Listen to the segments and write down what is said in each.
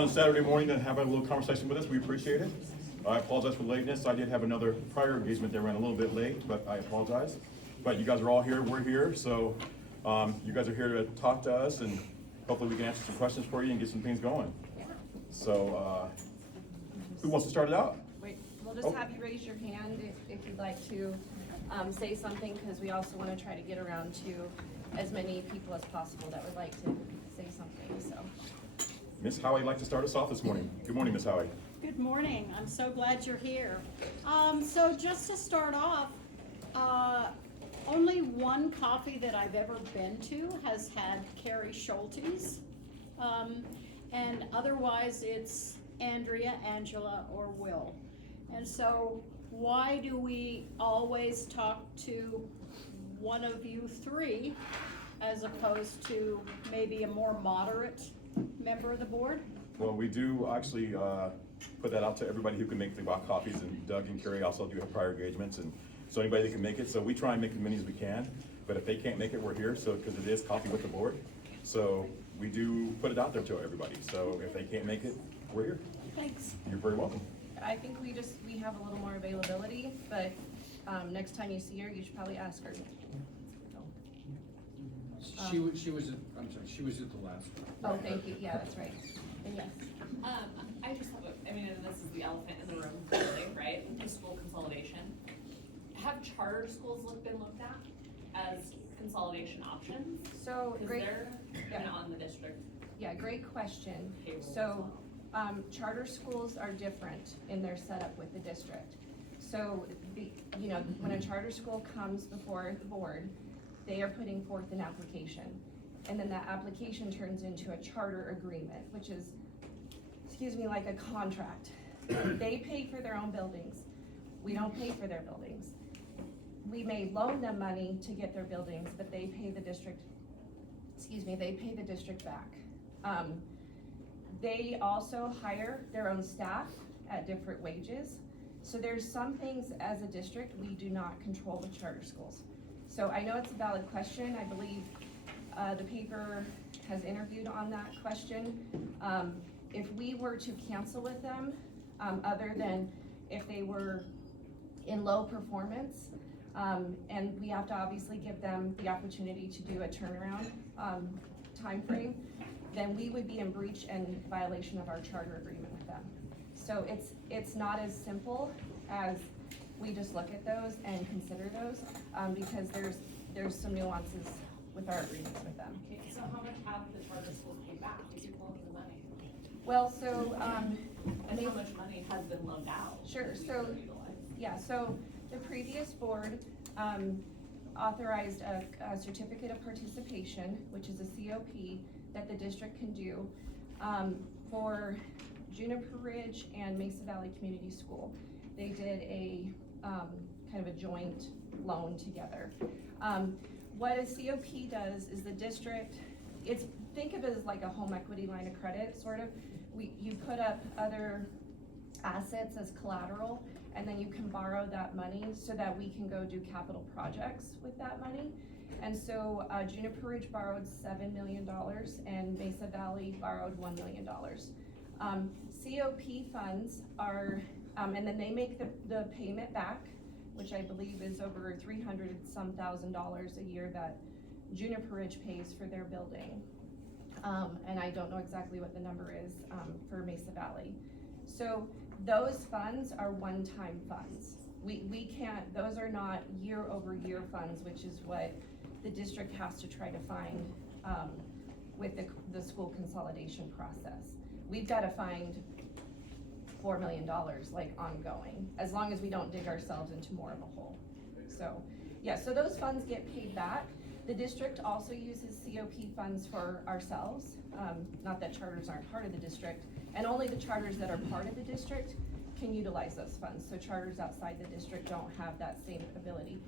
On Saturday morning to have a little conversation with us. We appreciate it. I apologize for lateness. I did have another prior engagement that ran a little bit late, but I apologize. But you guys are all here. We're here. So you guys are here to talk to us, and hopefully we can answer some questions for you and get some things going. So who wants to start it out? Wait, we'll just have you raise your hand if you'd like to say something, because we also want to try to get around to as many people as possible that would like to say something. So, Miss Howie, would like to start us off this morning. Good morning, Miss Howie. Good morning. I'm so glad you're here. So just to start off, only one coffee that I've ever been to has had Kari Sholtes, and otherwise it's Andrea, Angela, or Will. And so why do we always talk to one of you three as opposed to maybe a more moderate member of the board? Well, we do actually put that out to everybody who can make the block copies, and Doug and Carrie also do have prior engagements, and so anybody that can make it. So we try and make as many as we can, but if they can't make it, we're here. So because it is coffee with the board, so we do put it out there to everybody. So if they can't make it, we're here. Thanks. You're very welcome. I think we have a little more availability, but next time you see her, you should probably ask her. She was at, I'm sorry, she was at the last one. Oh, thank you. Yeah, that's right. And yes. I just have and this is the elephant in the room, clearly, right? The school consolidation. Have charter schools been looked at as consolidation options? So great. They're on the district. Yeah, great question. Payroll So charter schools are different in their setup with the district. So when a charter school comes before the board, they are putting forth an application, and then that application turns into a charter agreement, which is, like a contract. They pay for their own buildings. We don't pay for their buildings. We may loan them money to get their buildings, but they pay the district, they pay the district back. They also hire their own staff at different wages. So there's some things as a district we do not control with charter schools. So I know it's a valid question. I believe the paper has interviewed on that question. If we were to cancel with them, other than if they were in low performance, and we have to obviously give them the opportunity to do a turnaround time frame, then we would be in breach and violation of our charter agreement with them. So it's not as simple as we just look at those and consider those, because there's some nuances with our agreements with them. Okay, so how much have the charter schools paid back? Who's pulling the money? Well, so And how much money has been loaned out? Sure. So yeah, so the previous board authorized a certificate of participation, which is a COP that the district can do for Juniper Ridge and Mesa Valley Community School. They did a kind of a joint loan together. What a COP does is the district, think of it as like a home equity line of credit, sort of. You put up other assets as collateral, and then you can borrow that money so that we can go do capital projects with that money. And so Juniper Ridge borrowed $7 million, and Mesa Valley borrowed $1 million. COP funds are, and then they make the payment back, which I believe is over $300-some thousand a year that Juniper Ridge pays for their building. And I don't know exactly what the number is for Mesa Valley. So those funds are one-time funds. We can't, those are not year-over-year funds, which is what the district has to try to find with the school consolidation process. We've got to find $4 million like ongoing, as long as we don't dig ourselves into more of a hole. So yeah, so those funds get paid back. The district also uses COP funds for ourselves. Not that charters aren't part of the district, and only the charters that are part of the district can utilize those funds. So charters outside the district don't have that same ability.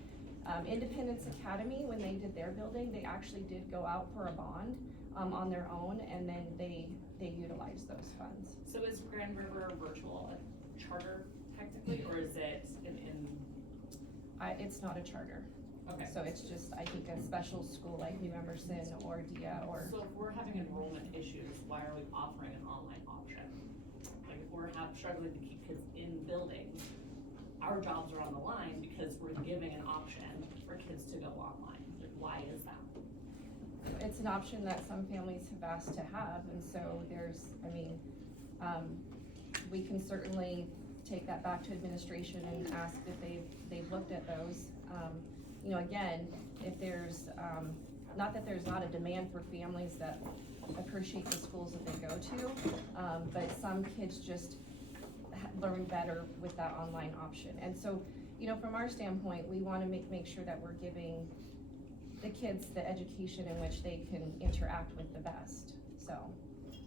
Independence Academy, when they did their building, they actually did go out for a bond on their own, and then they utilized those funds. So is Grand River Virtual a charter technically, or is it it's It's not a charter. Okay. So it's just, I think, a special school like New Emerson or DIA or, So if we're having enrollment issues, why are we offering an online option? Like if we're struggling to keep kids in buildings, our jobs are on the line because we're giving an option for kids to go online. Like, why is that? it's an option that some families have asked to have, and so there's, I mean, we can certainly take that back to administration and ask if they've looked at those. You know, again, if there's, not that there's not a demand for families that appreciate the schools that they go to, but some kids just learn better with that online option. And so, you know, from our standpoint, we wanna make sure that we're giving the kids the education in which they can interact with the best. So,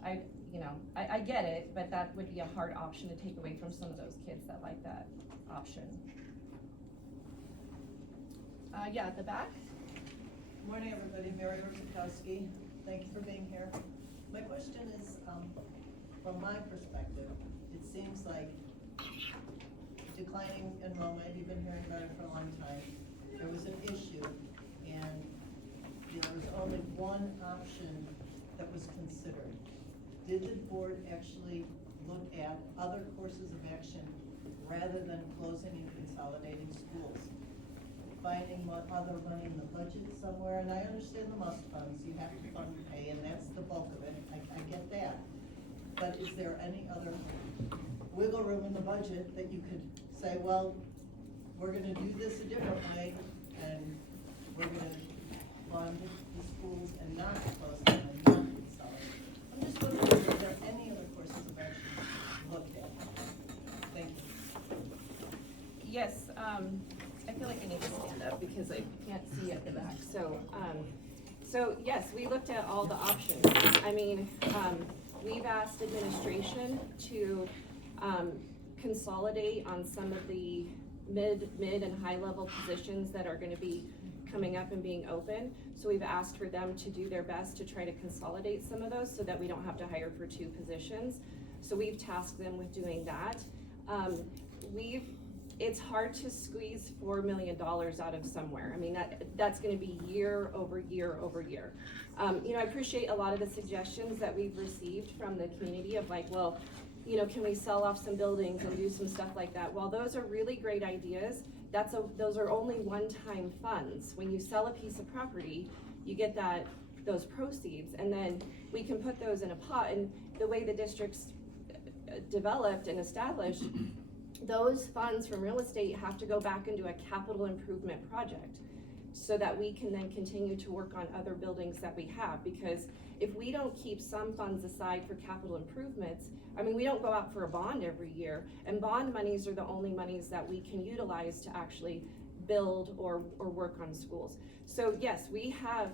I get it, but that would be a hard option to take away from some of those kids that like that option. Yeah, at the back. Morning, everybody. Mary Rosakowski. Thank you for being here. My question is, from my perspective, it seems like declining enrollment, you've been hearing about it for a long time. There was an issue, and there was only one option that was considered. Did the board actually look at other courses of action rather than closing and consolidating schools? Finding other money in the budget somewhere, and I understand the must funds, you have to fund pay, and that's the bulk of it, I get that. But is there any other wiggle room in the budget that you could say, well, we're gonna do this a different way, and we're gonna fund the schools and not close them and not consolidate? I'm just wondering, is there any other courses of action looked at? Thank you. Yes, I feel like I need to stand up because I can't see at the back. So yes, we looked at all the options. I mean, we've asked administration to consolidate on some of the mid and high level positions that are gonna be coming up and being open. So we've asked for them to do their best to try to consolidate some of those so that we don't have to hire for 2 positions. So we've tasked them with doing that. It's hard to squeeze $4 million out of somewhere. I mean, that's gonna be year over year over year. You know, I appreciate a lot of the suggestions that we've received from the community of like, well, you know, can we sell off some buildings and do some stuff like that? While those are really great ideas, those are only one-time funds. When you sell a piece of property, you get those proceeds, and then we can put those in a pot. And the way the district's developed and established, those funds from real estate have to go back into a capital improvement project so that we can then continue to work on other buildings that we have. Because if we don't keep some funds aside for capital improvements, I mean, we don't go out for a bond every year, and bond monies are the only monies that we can utilize to actually build or work on schools. So yes, we have,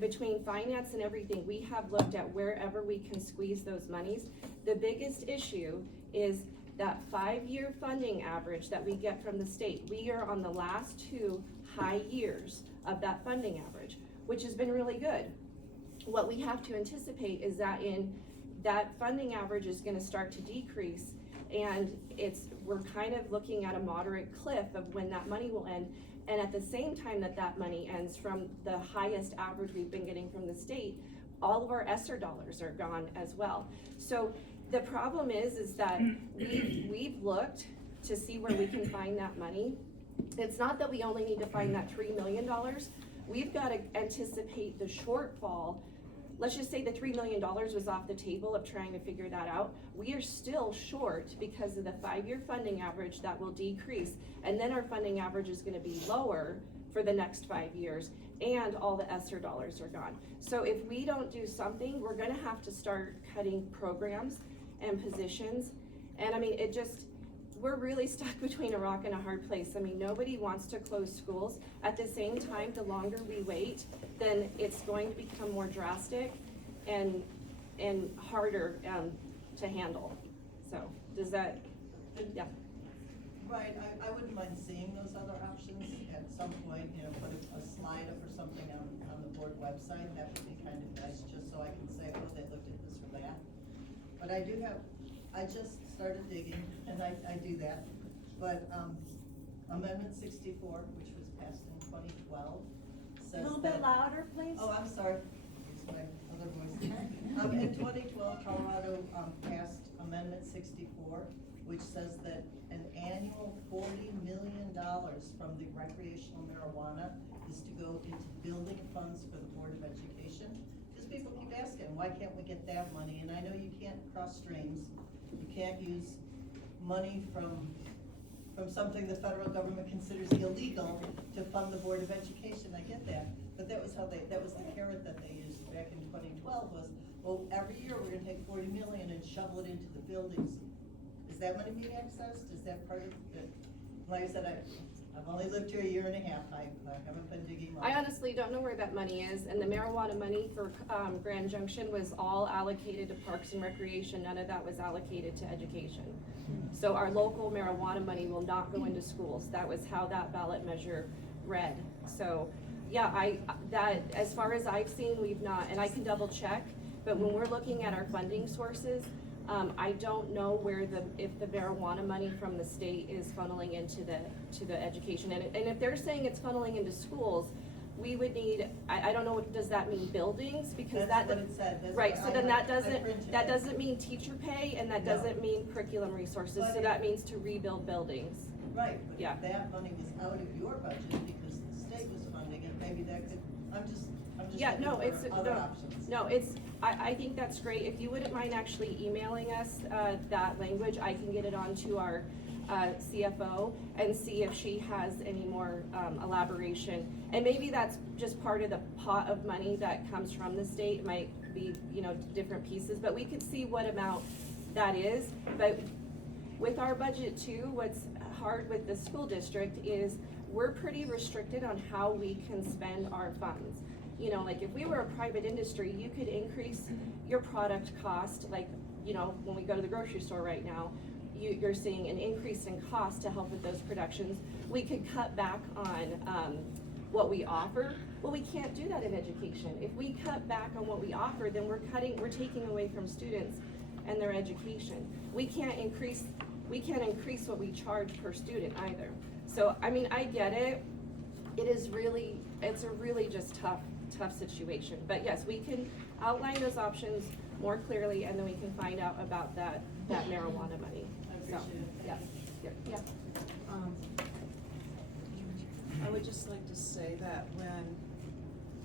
between finance and everything, we have looked at wherever we can squeeze those monies. The biggest issue is that 5-year funding average that we get from the state. We are on the last 2 high years of that funding average, which has been really good. What we have to anticipate is that that funding average is gonna start to decrease, and we're kind of looking at a moderate cliff of when that money will end. And at the same time that money ends, from the highest average we've been getting from the state, all of our ESSER dollars are gone as well. So the problem is that we've looked to see where we can find that money. It's not that we only need to find that $3 million. We've got to anticipate the shortfall. Let's just say the $3 million was off the table of trying to figure that out. We are still short because of the 5-year funding average that will decrease. And then our funding average is gonna be lower for the next 5 years, and all the ESSER dollars are gone. So if we don't do something, we're gonna have to start cutting programs and positions. And I mean, we're really stuck between a rock and a hard place. I mean, nobody wants to close schools. At the same time, the longer we wait, then it's going to become more drastic and harder to handle. So does that, yeah. Right, I wouldn't mind seeing those other options at some point, you know, put a slide up or something on the board website. That would be kind of nice, just so I can say, oh, they looked at this or that. But I just started digging, and I do that. But Amendment 64, which was passed in 2012 says that. A little bit louder, please. Oh, I'm sorry. It's my other voice. In 2012, Colorado passed Amendment 64, which says that an annual $40 million from the recreational marijuana is to go into building funds for the Board of Education. Because people keep asking, why can't we get that money? And I know you can't cross streams. You can't use money from something the federal government considers illegal to fund the Board of Education. I get that. But that was the carrot that they used back in 2012 was, well, every year we're gonna take 40 million and shovel it into the buildings. Is that money being accessed? Is that part of it? Like I said, I've only lived here a year and a half. I haven't been digging much. I honestly don't know where that money is, and the marijuana money for Grand Junction was all allocated to Parks and Recreation. None of that was allocated to education. So our local marijuana money will not go into schools. That was how that ballot measure read. So, yeah, that as far as I've seen, we've not, and I can double check, but when we're looking at our funding sources, I don't know if the marijuana money from the state is funneling into the education. And if they're saying it's funneling into schools, we would need, I don't know, does that mean buildings? Because That's what it said. That's right, what so I then printed that it. doesn't mean teacher pay, and that No. doesn't mean curriculum resources, But so that means to rebuild buildings. Right, but Yeah. if that money was out of your budget because the state was funding it, maybe that could, I'm just Yeah, no, looking it's, for other no, options. no, I think that's great. If you wouldn't mind actually emailing us, that language, I can get it onto our, CFO and see if she has any more, elaboration. And maybe that's just part of the pot of money that comes from the state. It might be, different pieces, but we could see what amount that is. But with our budget too, what's hard with the school district is we're pretty restricted on how we can spend our funds. Like if we were a private industry, you could increase your product cost, like, when we go to the grocery store right now, you're seeing an increase in cost to help with those productions. We could cut back on what we offer. Well, we can't do that in education. If we cut back on what we offer, then we're taking away from students and their education. We can't increase what we charge per student either. So, I get it. It's a really just tough situation. But yes, we can outline those options more clearly, and then we can find out about that marijuana money. I appreciate it. Yeah. I would just like to say that when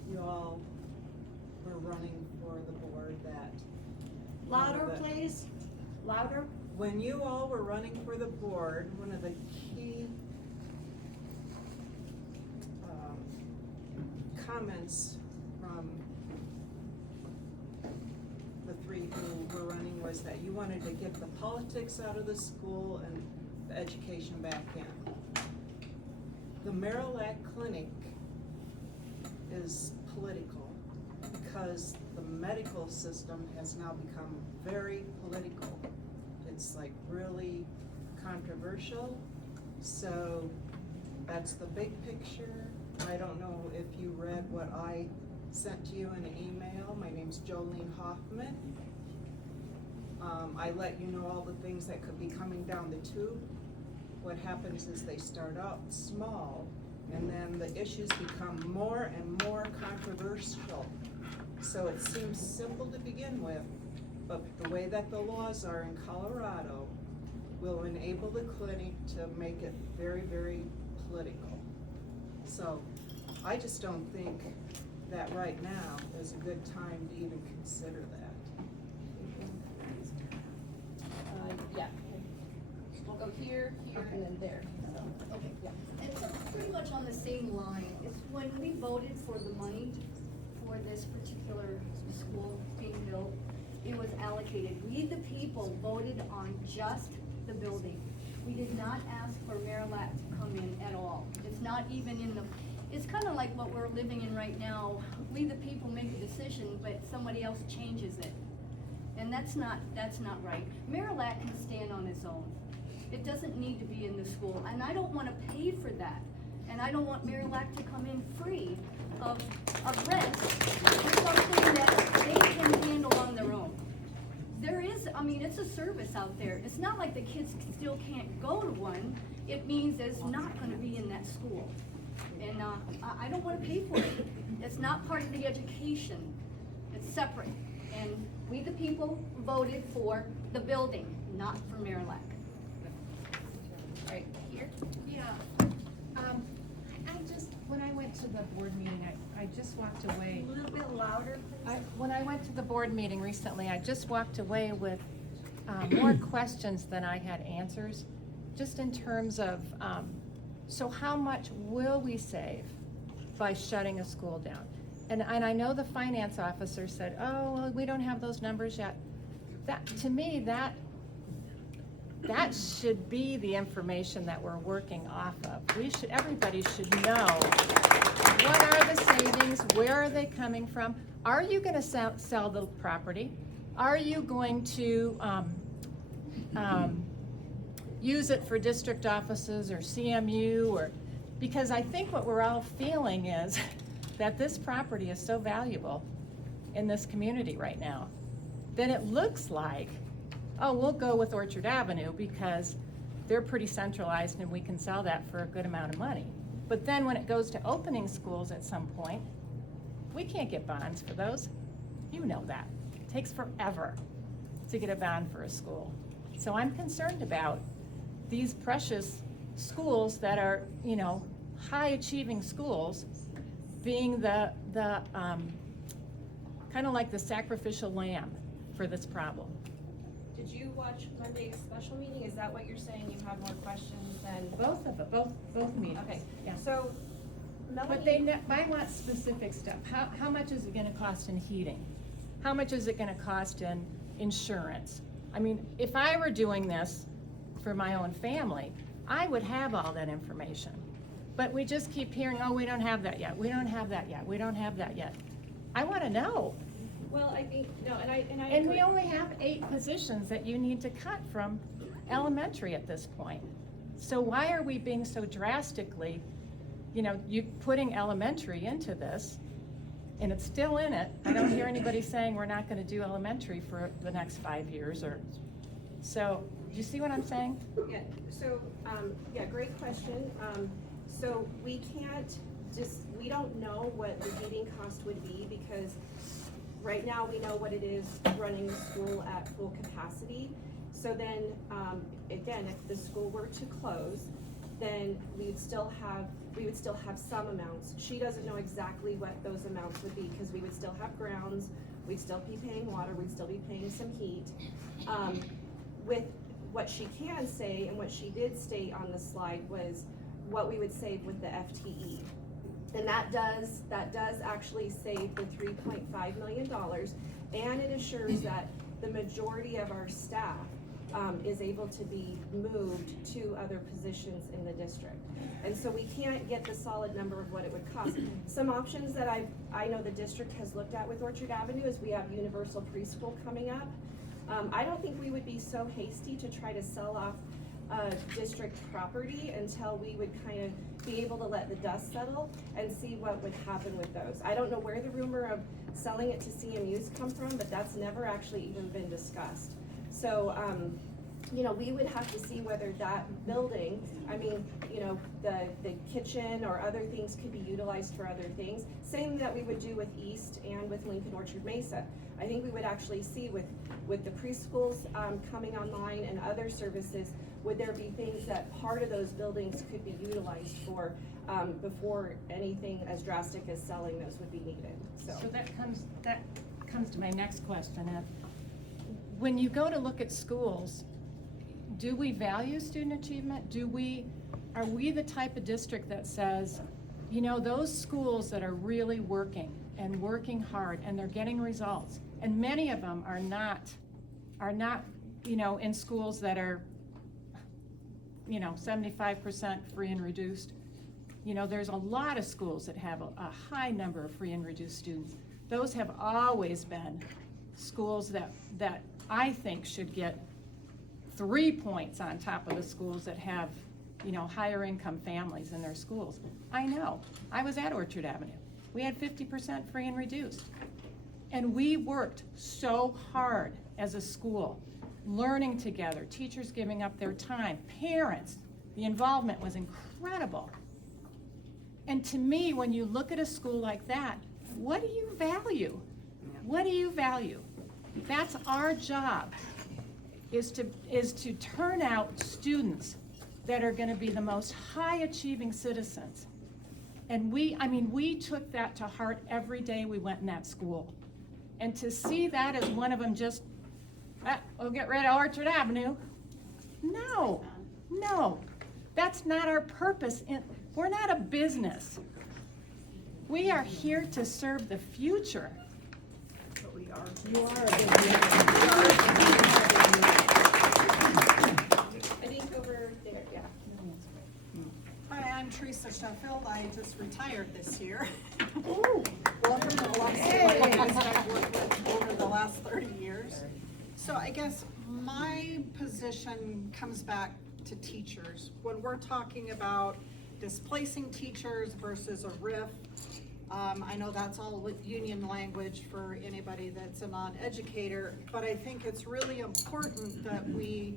you all were running for the board that. Louder, please. Louder. When you all were running for the board, one of the key comments from the three who were running was that you wanted to get the politics out of the school and the education back in. The Marillac Clinic is political because the medical system has now become very political. It's like really controversial. So that's the big picture. I don't know if you read what I sent to you in an email. My name's Jolene Hoffman. I let you know all the things that could be coming down the tube. What happens is they start out small and then the issues become more and more controversial. So it seems simple to begin with, but the way that the laws are in Colorado will enable the clinic to make it very, very political. So I just don't think that right now is a good time to even consider that. Yeah. We'll go here, and then there. Okay, and so pretty much on the same line, is when we voted for the money for this particular school being built, it was allocated. We, the people, voted on just the building. We did not ask for Marillac to come in at all. It's not even in the, it's kind of like what we're living in right now. We, the people, make a decision, but somebody else changes it. And that's not right. Marillac can stand on its own. It doesn't need to be in the school, and I don't want to pay for that. And I don't want Marillac to come in free of rent for something that they can handle on their own. There is, it's a service out there. It's not like the kids still can't go to one. It means it's not gonna be in that school. And, I don't wanna pay for it. It's not part of the education. It's separate. And we, the people, voted for the building, not for Marillac. Right here? Yeah, I just, when I went to the board meeting, I just walked away. A little bit louder, please. When I went to the board meeting recently, I just walked away with more questions than I had answers, just in terms of, so how much will we save by shutting a school down? And I know the finance officer said, oh, well, we don't have those numbers yet. That, to me, that should be the information that we're working off of. Everybody should know, what are the savings, where are they coming from? Are you gonna sell the property? Are you going to use it for district offices or CMU, or, because I think what we're all feeling is that this property is so valuable in this community right now, that it looks like, oh, we'll go with Orchard Avenue because they're pretty centralized and we can sell that for a good amount of money. But then when it goes to opening schools at some point, we can't get bonds for those. You know that. It takes forever to get a bond for a school. So I'm concerned about these precious schools that are, you know, high achieving schools being the kind of like the sacrificial lamb for this problem. Did you watch Monday's special meeting? Is that what you're saying? You have more questions than? Both of it, both meetings. Okay, Yeah. so But Melanie. I want specific stuff. How much is it gonna cost in heating? How much is it gonna cost in insurance? I mean, if I were doing this for my own family, I would have all that information. But we just keep hearing, oh, we don't have that yet, we don't have that yet, we don't have that yet. I wanna know. Well, I think, no, and I And agree. we only have 8 positions that you need to cut from elementary at this point. So why are we being so drastically, you know, you putting elementary into this, and it's still in it. I don't hear anybody saying we're not gonna do elementary for the next 5 years, or, so, do you see what I'm saying? Yeah, so, yeah, great question. So we can't we don't know what the heating cost would be, because right now we know what it is running the school at full capacity. So then, again, if the school were to close, then we would still have some amounts. She doesn't know exactly what those amounts would be, because we would still have grounds, we'd still be paying water, we'd still be paying some heat. With what she can say, and what she did state on the slide, was what we would save with the FTE. And that does actually save the $3.5 million, and it assures that the majority of our staff is able to be moved to other positions in the district. And so we can't get the solid number of what it would cost. Some options that I know the district has looked at with Orchard Avenue is we have universal preschool coming up. I don't think we would be so hasty to try to sell off district property until we would kind of be able to let the dust settle and see what would happen with those. I don't know where the rumor of selling it to CMU's come from, but that's never actually even been discussed. So, you know, we would have to see whether that building, I mean, you know, the kitchen or other things could be utilized for other things. Same that we would do with East and with Lincoln Orchard Mesa. I think we would actually see with the preschools coming online and other services, would there be things that part of those buildings could be utilized for before anything as drastic as selling those would be needed, so. So that comes to my next question. When you go to look at schools, do we value student achievement? Are we the type of district that says, you know, those schools that are really working and working hard and they're getting results, and many of them are not, you know, in schools that are, you know, 75% free and reduced. You know, there's a lot of schools that have a high number of free and reduced students. Those have always been schools that I think should get 3 points on top of the schools that have, you know, higher income families in their schools. I know, I was at Orchard Avenue. We had 50% free and reduced. And we worked so hard as a school, learning together, teachers giving up their time, parents, the involvement was incredible. And to me, when you look at a school like that, what do you value? What do you value? That's our job, is to turn out students that are gonna be the most high-achieving citizens. And we took that to heart every day we went in that school. And to see that as one of them just, we'll get rid of Orchard Avenue. No, that's not our purpose. We're not a business. We are here to serve the future. But we are. You are a business. I think over there, yeah. Hi, I'm Teresa Sheffield. I just retired this year. Ooh. Welcome to the last companies I've worked with over the last 30 years. So I guess my position comes back to teachers. When we're talking about displacing teachers versus a RIF, I know that's all union language for anybody that's a non-educator, but I think it's really important that we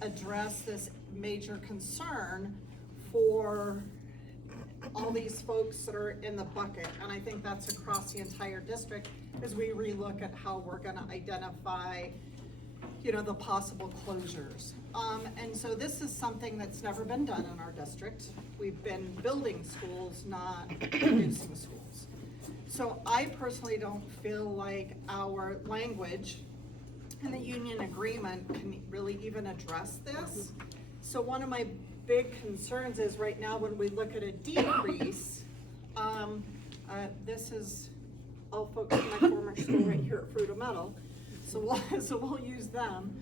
address this major concern for all these folks that are in the bucket. And I think that's across the entire district as we relook at how we're gonna identify, the possible closures. And so this is something that's never been done in our district. We've been building schools, not producing schools. So I personally don't feel like our language in the union agreement can really even address this. So one of my big concerns is right now when we look at a decrease, this is all folks from my former school right here at Fruita Meadow, so we'll use them.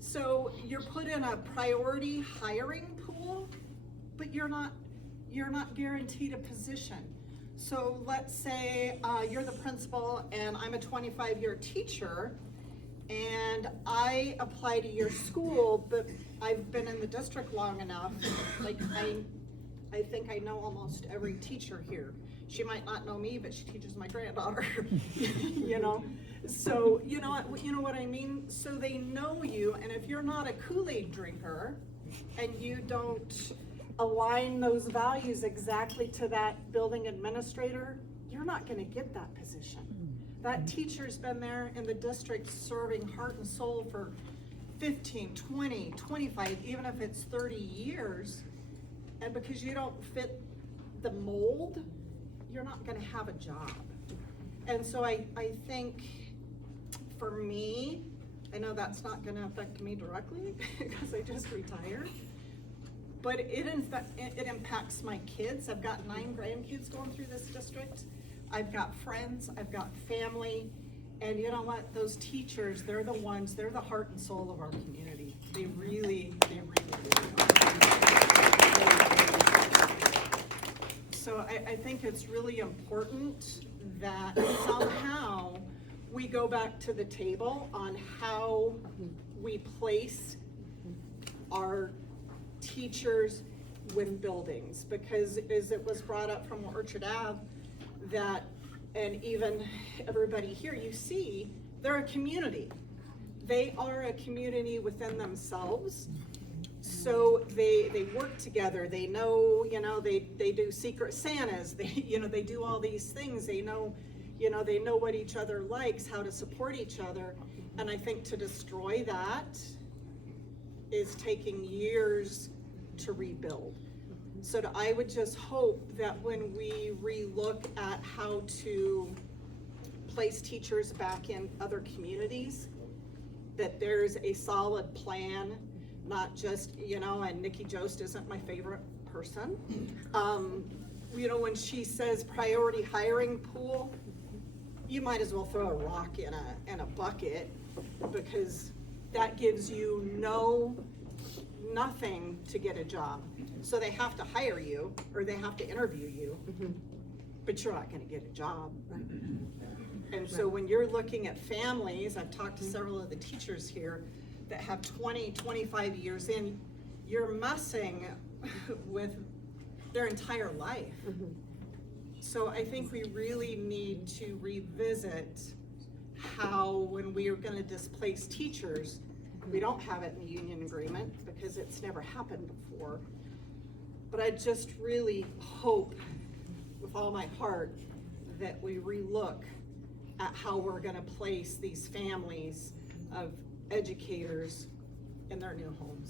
So you're put in a priority hiring pool, but you're not guaranteed a position. So let's say you're the principal and I'm a 25-year teacher, and I apply to your school, but I've been in the district long enough, like I think I know almost every teacher here. She might not know me, but she teaches my granddaughter, So, you know what I mean? So they know you, and if you're not a Kool-Aid drinker, and you don't align those values exactly to that building administrator, you're not gonna get that position. That teacher's been there in the district serving heart and soul for 15, 20, 25, even if it's 30 years, and because you don't fit the mold, you're not gonna have a job. And so I think for me, I know that's not gonna affect me directly because I just retired, but it impacts my kids. I've got 9 grandkids going through this district. I've got friends, I've got family, and you know what? Those teachers, they're the heart and soul of our community. They really So I think it's really important that somehow we go back to the table on how we place our teachers with buildings, because as it was brought up from Orchard Ave, that, and even everybody here, you see, they're a community. They are a community within themselves. So they work together. They know, they do secret Santas. They do all these things. They know what each other likes, how to support each other. And I think to destroy that is taking years to rebuild. So I would just hope that when we relook at how to place teachers back in other communities, that there's a solid plan, not just, and Nikki Jost isn't my favorite person. When she says priority hiring pool, you might as well throw a rock in a bucket, because that gives you nothing to get a job. So they have to hire you, or they have to interview you, but you're not gonna get a job. And so when you're looking at families, I've talked to several of the teachers here that have 20, 25 years in, you're messing with their entire life. So I think we really need to revisit how, when we are gonna displace teachers, we don't have it in the union agreement because it's never happened before. But I just really hope with all my heart that we relook at how we're gonna place these families of educators in their new homes.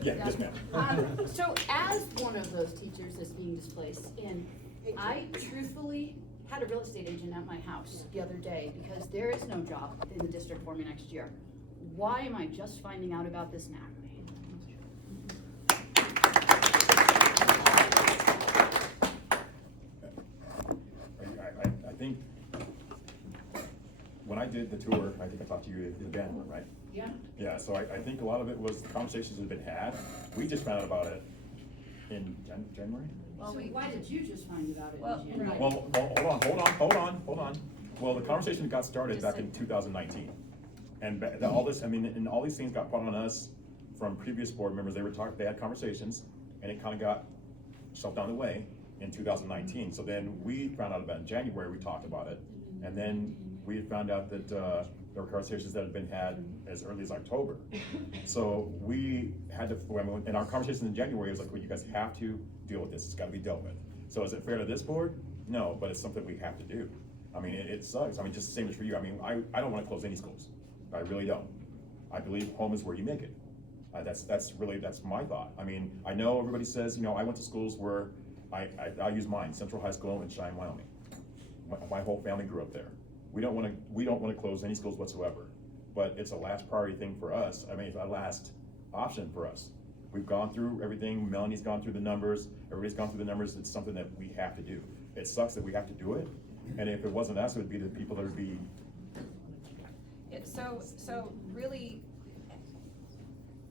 Yeah, yes, ma'am. So as one of those teachers that's being displaced, and I truthfully had a real estate agent at my house the other day because there is no job in the district for me next year. Why am I just finding out about this now? I think when I did the tour, I think I talked to you in the band room, right? Yeah. Yeah, so I think a lot of it was the conversations that have been had. We just found out about it in January? So why did you just find about it Well, in January? Well, hold on. Well, the conversation got started back in 2019. And all this, I mean, and all these things got put on us from previous board members. They had conversations, and it kind of got shoved down the way in 2019. So then we found out about it in January, we talked about it. And then we had found out that there were conversations that had been had as early as October. So we had to, in our conversations in January, it was like, well, you guys have to deal with this. It's gotta be dealt with. So is it fair to this board? No, but it's something we have to do. I mean, it sucks. I mean, just the same as for you. I mean, I don't wanna close any schools. I really don't. I believe home is where you make it. That's my thought. I mean, I know everybody says, you know, I went to schools where I use mine, Central High School in Cheyenne, Wyoming. My whole family grew up there. We don't wanna close any schools whatsoever, but it's a last priority thing for us. I mean, it's a last option for us. We've gone through everything. Melanie's gone through the numbers. Everybody's gone through the numbers. It's something that we have to do. It sucks that we have to do it. And if it wasn't us, it would be the people that would be. So really,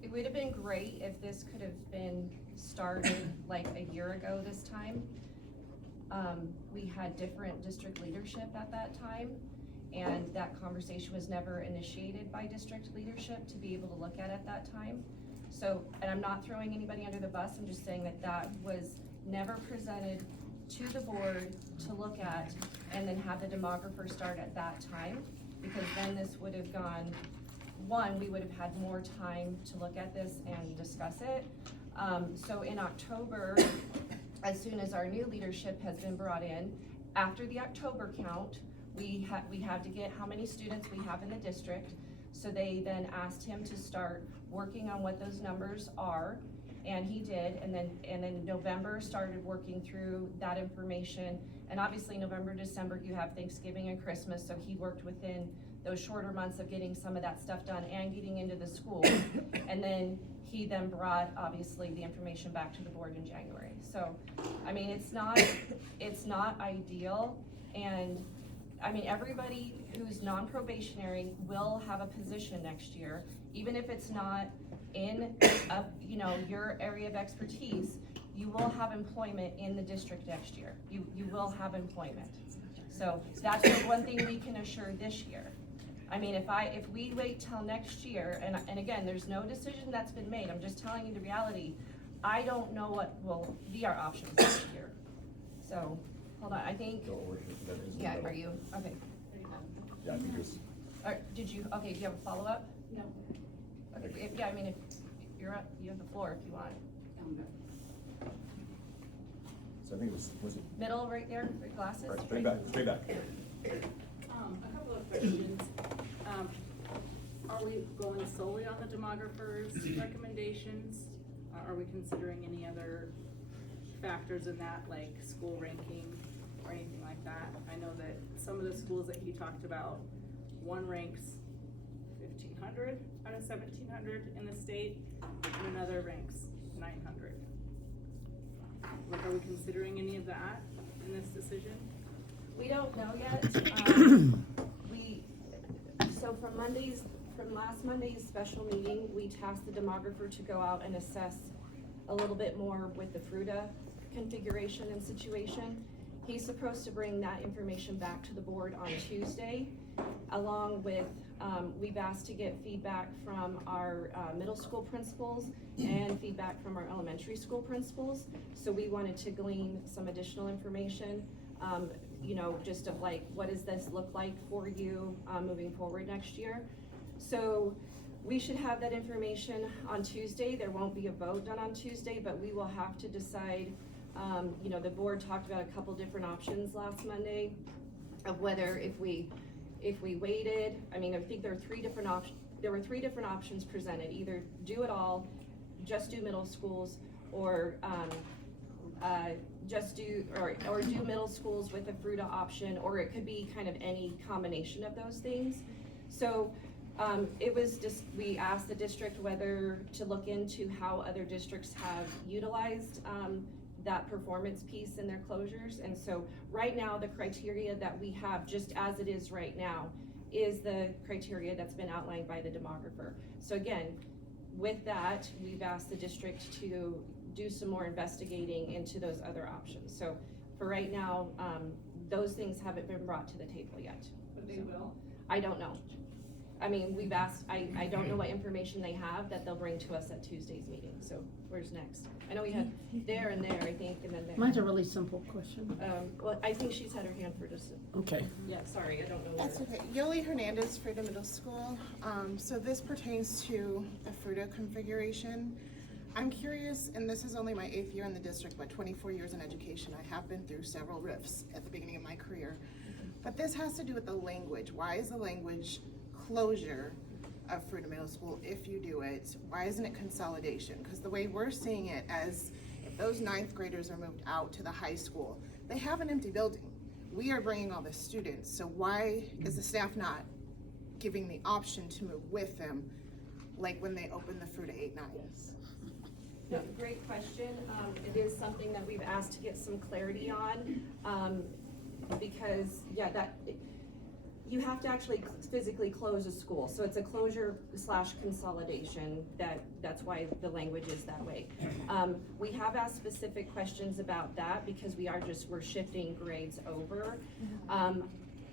it would have been great if this could have been started like a year ago this time. We had different district leadership at that time, and that conversation was never initiated by district leadership to be able to look at that time. So, and I'm not throwing anybody under the bus, I'm just saying that was never presented to the board to look at and then have the demographer start at that time, because then this would have gone, one, we would have had more time to look at this and discuss it. So in October, as soon as our new leadership has been brought in, after the October count, we have to get how many students we have in the district. So they then asked him to start working on what those numbers are, and he did. And then November started working through that information. And obviously November, December, you have Thanksgiving and Christmas, so he worked within those shorter months of getting some of that stuff done and getting into the school. And then he then brought, obviously, the information back to the board in January. So, I mean, it's not ideal. And I mean, everybody who's non-probationary will have a position next year, even if it's not in your area of expertise. You will have employment in the district next year. You will have employment. So that's the one thing we can assure this year. I mean, if we wait till next year, and again, there's no decision that's been made, I'm just telling you the reality, I don't know what will be our options next year. So, hold on, I think, yeah, are you, okay. Yeah, I think there's. Do you have a follow-up? No. Okay, yeah, I mean, if you're up, you have the floor if you want. So I think it was it? Middle right there, the glasses? Right, straight back. A couple of questions. Are we going solely on the demographer's recommendations? Are we considering any other factors in that, like school ranking or anything like that? I know that some of the schools that he talked about, one ranks 1,500 out of 1,700 in the state, and another ranks 900. Like, are we considering any of that in this decision? We don't know yet. So from last Monday's special meeting, we tasked the demographer to go out and assess a little bit more with the FRUTA configuration and situation. He's supposed to bring that information back to the board on Tuesday, along with, we've asked to get feedback from our middle school principals and feedback from our elementary school principals. So we wanted to glean some additional information, just of like, what does this look like for you moving forward next year? So we should have that information on Tuesday. There won't be a vote done on Tuesday, but we will have to decide, you know, the board talked about a couple different options last Monday of whether if we waited, I mean, I think there were three different options presented, either do it all, just do middle schools, or just do, or do middle schools with a FRUTA option, or it could be kind of any combination of those things. So it was just, we asked the district whether to look into how other districts have utilized that performance piece in their closures. And so right now, the criteria that we have, just as it is right now, is the criteria that's been outlined by the demographer. So again, with that, we've asked the district to do some more investigating into those other options. So for right now, those things haven't been brought to the table yet. But they will? I don't know. I mean, we've asked, I don't know what information they have that they'll bring to us at Tuesday's meeting. So where's next? I know we had there and there, I think, and then there. Mine's a really simple question. Well, I think she's had her hand for just, Okay. yeah, sorry, I don't know. That's okay. Yoli Hernandez, Fruta Middle School. So this pertains to the Fruta configuration. I'm curious, and this is only my 8th year in the district, but 24 years in education. I have been through several rifts at the beginning of my career. But this has to do with the language. Why is the language closure of Fruta Middle School if you do it? Why isn't it consolidation? Because the way we're seeing it, as if those 9th graders are moved out to the high school, they have an empty building. We are bringing all the students, so why is the staff not giving the option to move with them, like when they open the Fruta 8-9? No, great question. It is something that we've asked to get some clarity on, because, yeah, you have to actually physically close a school. So it's a closure / consolidation, that's why the language is that way. We have asked specific questions about that because we're shifting grades over.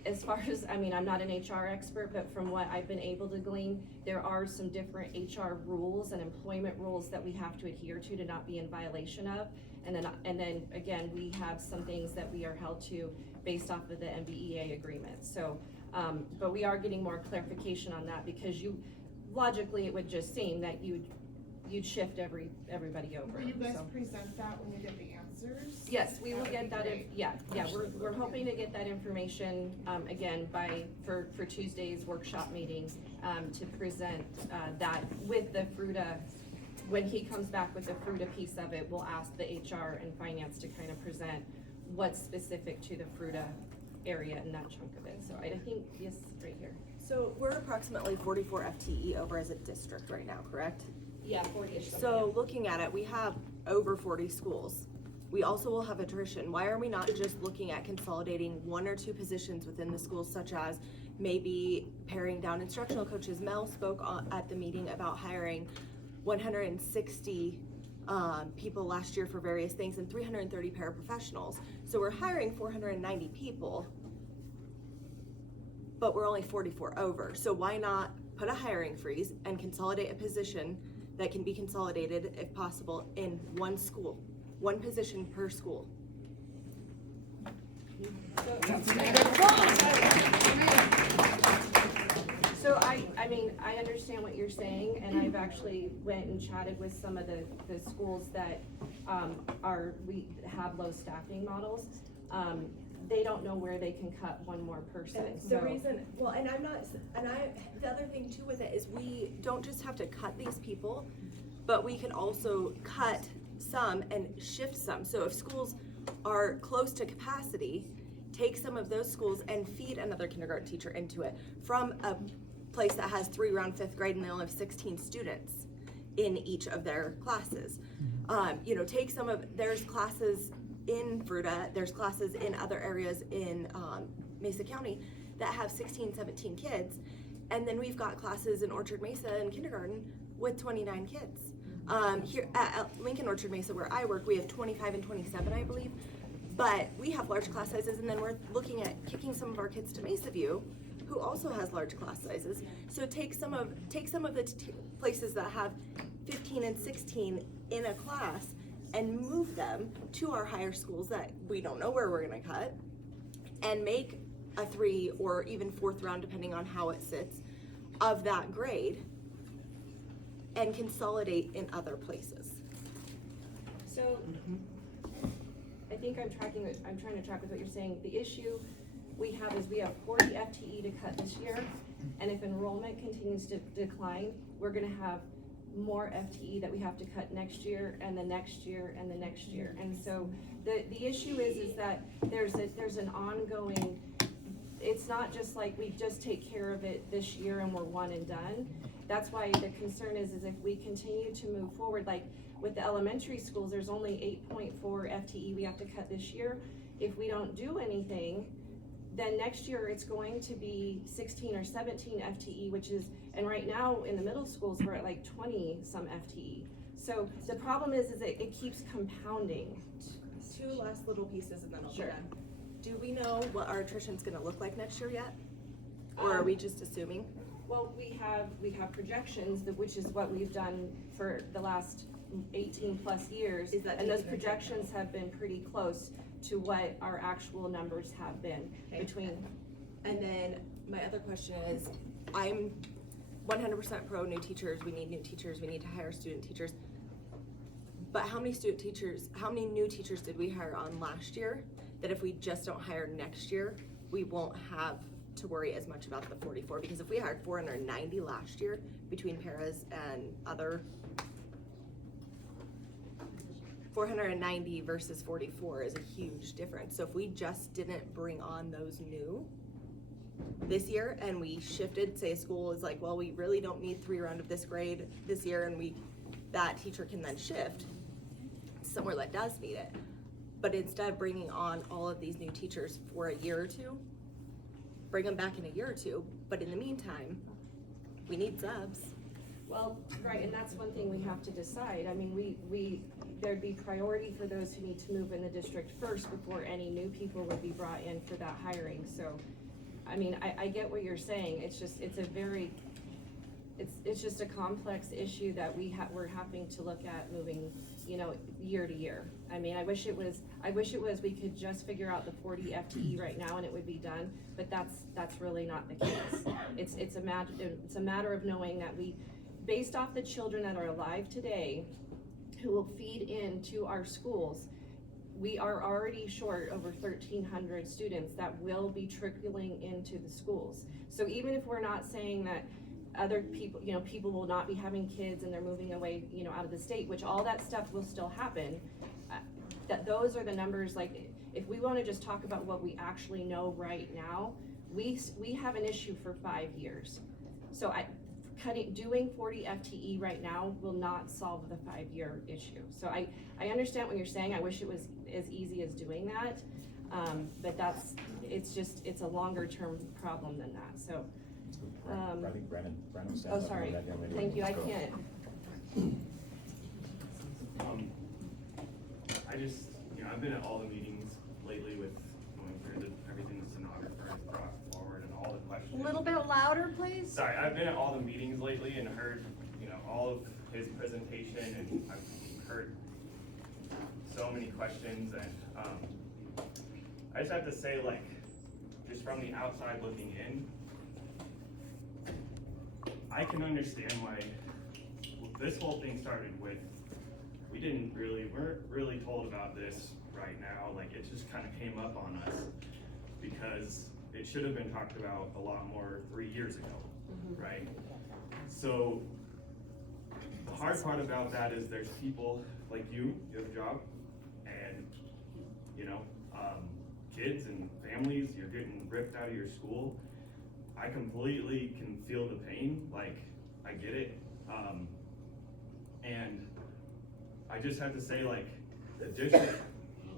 As far as, I mean, I'm not an HR expert, but from what I've been able to glean, there are some different HR rules and employment rules that we have to adhere to not be in violation of. And then again, we have some things that we are held to based off of the MBEA agreement. So, but we are getting more clarification on that because logically, it would just seem that you'd shift everybody over. Will you guys So. present that when you get the answers? Yes, we will get that, great. we're hoping to get that information, again, for Tuesday's workshop meeting, to present, that with the FRUTA. When he comes back with the FRUTA piece of it, we'll ask the HR and finance to kind of present what's specific to the FRUTA area and that chunk of it. So I think, yes, right here. So we're approximately 44 FTE over as a district right now, correct? Yeah, 40-ish. So looking at it, we have over 40 schools. We also will have attrition. Why are we not just looking at consolidating 1 or 2 positions within the schools, such as maybe paring down instructional coaches? Mel spoke at the meeting about hiring 160 people last year for various things and 330 paraprofessionals. So we're hiring 490 people, but we're only 44 over. So why not put a hiring freeze and consolidate a position that can be consolidated, if possible, in one school, 1 position per school? So I mean, I understand what you're saying, and I've actually went and chatted with some of the schools that we have low staffing models. They don't know where they can cut one more person, And so. the reason, well, and the other thing too with it is we don't just have to cut these people, but we can also cut some and shift some. So if schools are close to capacity, take some of those schools and feed another kindergarten teacher into it from a place that has 3 around 5th grade and they only have 16 students in each of their classes. You know, take some of, there's classes in Fruta, there's classes in other areas in Mesa County that have 16, 17 kids. And then we've got classes in Orchard Mesa in kindergarten with 29 kids. Here at Lincoln Orchard Mesa, where I work, we have 25 and 27, I believe. But we have large class sizes, and then we're looking at kicking some of our kids to Mesa View, who also has large class sizes. So take some of the places that have 15 and 16 in a class and move them to our higher schools that we don't know where we're gonna cut, and make a 3 or even 4th round, depending on how it sits, of that grade and consolidate in other places. So, I think I'm trying to track with what you're saying. The issue we have is we have 40 FTE to cut this year, and if enrollment continues to decline, we're gonna have more FTE that we have to cut next year, and the next year, and the next year. And so, the issue is that there's an ongoing, it's not just like we just take care of it this year and we're one and done. That's why the concern is if we continue to move forward, like with the elementary schools, there's only 8.4 FTE we have to cut this year. If we don't do anything, then next year it's going to be 16 or 17 FTE, which is, and right now in the middle schools, we're at like 20 some FTE. So the problem is that it keeps compounding. Two last little pieces and then I'll be Sure. done. Do we know what our attrition's gonna look like next year yet? Or are we just assuming? Well, we have projections, which is what we've done for the last 18 plus years. Is that And those taken into projections have been pretty close to what our actual numbers have been between. And then my other question is, I'm 100% pro new teachers, we need new teachers, we need to hire student teachers. But how many new teachers did we hire on last year that if we just don't hire next year, we won't have to worry as much about the 44? Because if we hired 490 last year between paras and other, 490 versus 44 is a huge difference. So if we just didn't bring on those new this year and we shifted, say a school is like, well, we really don't need 3 round of this grade this year, and that teacher can then shift somewhere that does need it. But instead of bringing on all of these new teachers for a year or two, bring them back in a year or two, but in the meantime, we need subs. Well, right, and that's one thing we have to decide. I mean, there'd be priority for those who need to move in the district first before any new people would be brought in for that hiring. So, I mean, I get what you're saying. It's just, it's just a complex issue that we're having to look at moving, year to year. I mean, I wish it was we could just figure out the 40 FTE right now and it would be done, but that's really not the case. It's a matter of knowing that based off the children that are alive today who will feed into our schools, we are already short over 1,300 students that will be trickling into the schools. So even if we're not saying that other people, people will not be having kids and they're moving away, out of the state, which all that stuff will still happen, that those are the numbers. Like, if we wanna just talk about what we actually know right now, we have an issue for 5 years. So doing 40 FTE right now will not solve the 5-year issue. So I understand what you're saying. I wish it was as easy as doing that. But it's a longer term problem than that, so. I think Brandon was Oh, sorry, thank you, I can't. I've been at all the meetings lately with going through everything the stenographer has brought forward and all the questions. A little bit louder, please. Sorry, I've been at all the meetings lately and heard, all of his presentation, and I've heard so many questions, and I just have to say, just from the outside looking in, I can understand why this whole thing started with, we weren't really told about this right now. It just kind of came up on us because it should have been talked about a lot more 3 years ago, right? So the hard part about that is there's people like you have a job, and kids and families, you're getting ripped out of your school. I completely can feel the pain, I get it. And I just have to say, the district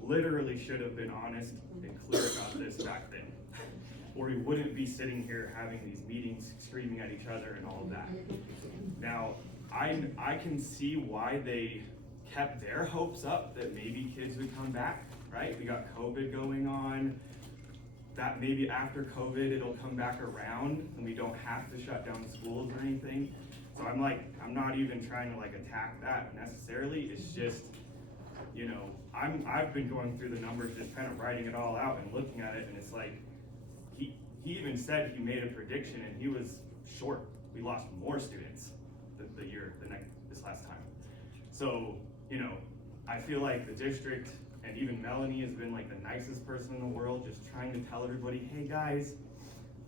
literally should have been honest and clear about this back then, or we wouldn't be sitting here having these meetings, screaming at each other and all of that. Now, I can see why they kept their hopes up that maybe kids would come back, right? We got COVID going on, that maybe after COVID it'll come back around and we don't have to shut down schools or anything. So I'm not even trying to attack that necessarily. It's just, I've been going through the numbers, just kind of writing it all out and looking at it, and it's he even said he made a prediction and he was short we lost more students this last time. So, you know, I feel like the district and even Melanie has been like the nicest person in the world, just trying to tell everybody, hey guys,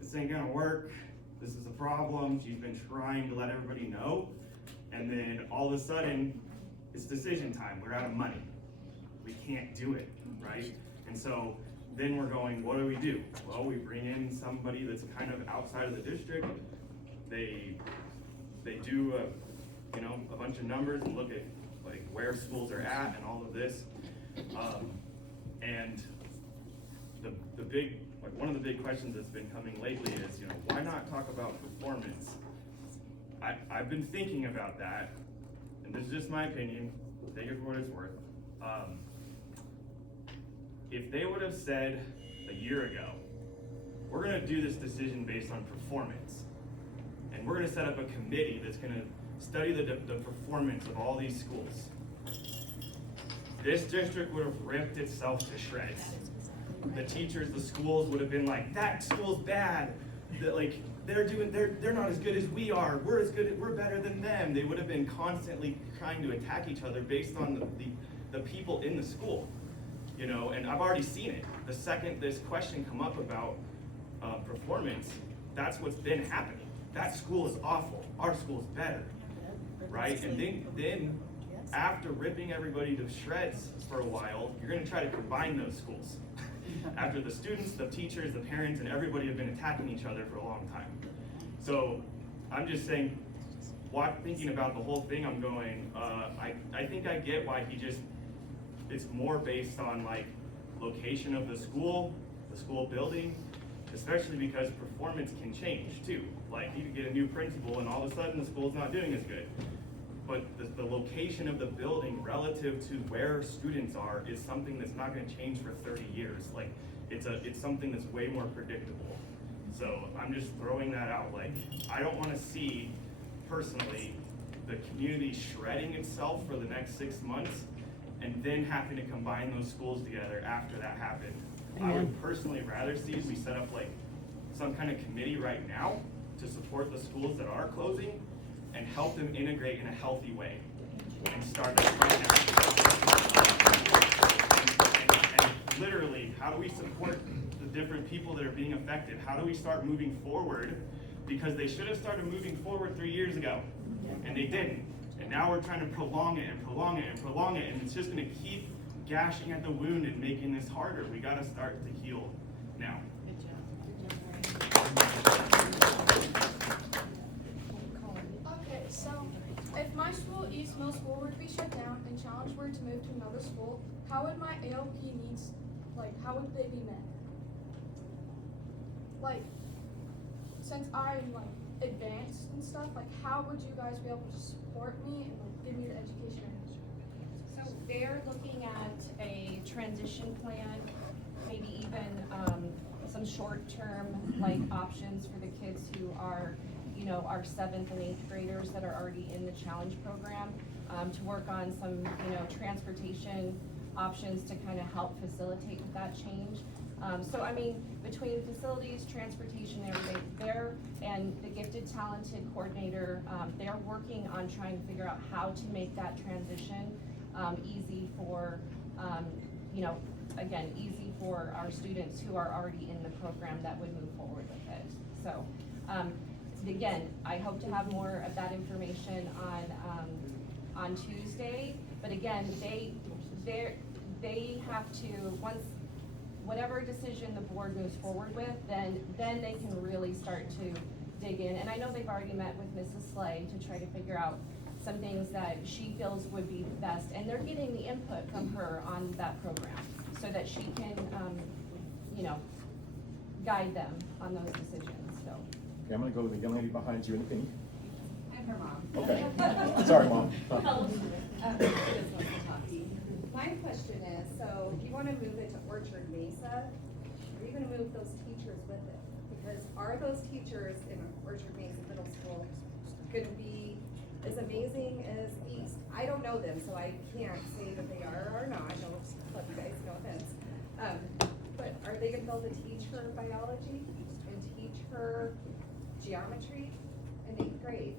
this ain't gonna work. This is a problem. She's been trying to let everybody know. And then all of a sudden, it's decision time. We're out of money. We can't do it, right? And so then we're going, what do? Well, we bring in somebody that's kind of outside of the district. They do a bunch of numbers and look at like where schools are at and all of this. And the big, like one of the big questions that's been coming lately is, why not talk about performance? I've been thinking about that, and this is just my opinion, take it for what it's worth. If they would have said a year ago, we're gonna do this decision based on performance, and we're gonna set up a committee that's gonna study the performance of all these schools, this district would have ripped itself to shreds. The teachers, the schools would have been like, that school's bad. That like they're not as good as we are. We're better than them. They would have been constantly trying to attack each other based on the people in the school. And I've already seen it. The second this question come up about performance, that's what's been happening. That school is awful. Our school's better, right? And then after ripping everybody to shreds for a while, you're gonna try to combine those schools. After the students, the teachers, the parents, and everybody have been attacking each other for a long time. So I'm just saying, thinking about the whole thing, I'm going, I think I get why it's more based on like location of the school building, especially because performance can change too. Like you could get a new principal and all of a sudden the school's not doing as good. But the location of the building relative to where students are is something that's not gonna change for 30 years. Like it's something that's way more predictable. So I'm just throwing that out. Like I don't wanna see personally the community shredding itself for the next 6 months and then having to combine those schools together after that happened. I would personally rather see we set up like some kind of committee right now to support the schools that are closing and help them integrate in a healthy way and start that right now. And literally, how do we support the different people that are being affected? How do we start moving forward? Because they should have started moving forward 3 years ago, and they didn't. And now we're trying to prolong it and prolong it and prolong it, and it's just gonna keep gashing at the wound and making this harder. We gotta start to heal now. Okay, so if my school, East Middle School, were to be shut down and Challenge were to move to another school, how would my ALP needs, how would they be met? Since I'm advanced and stuff, how would you guys be able to support me and give me the education I need? So they're looking at a transition plan, maybe even some short-term options for the kids who are, our 7th and 8th graders that are already in the challenge program, to work on some, transportation options to kind of help facilitate that change. So I mean, between facilities, transportation, everything, and the gifted talented coordinator, they're working on trying to figure out how to make that transition easy for, again, easy for our students who are already in the program that would move forward with it. So again, I hope to have more of that information on Tuesday. But again, they have to, once whatever decision the board moves forward with, then they can really start to dig in. And I know they've already met with Mrs. Slay to try to figure out some things that she feels would be best. And they're getting the input from her on that program so that she can, guide them on those decisions, so. Okay, I'm gonna go with the young lady behind you in the pink. I'm her mom. Okay. Sorry, Mom. My question is, so if you want to move it to Orchard Mesa, are you going to move those teachers with it? Because are those teachers in Orchard Mesa Middle School going to be as amazing as East? I don't know them, so I can't say that they are or not. I don't love you guys, no offense. But are they going to be able to teach her biology and teach her geometry in 8th grade.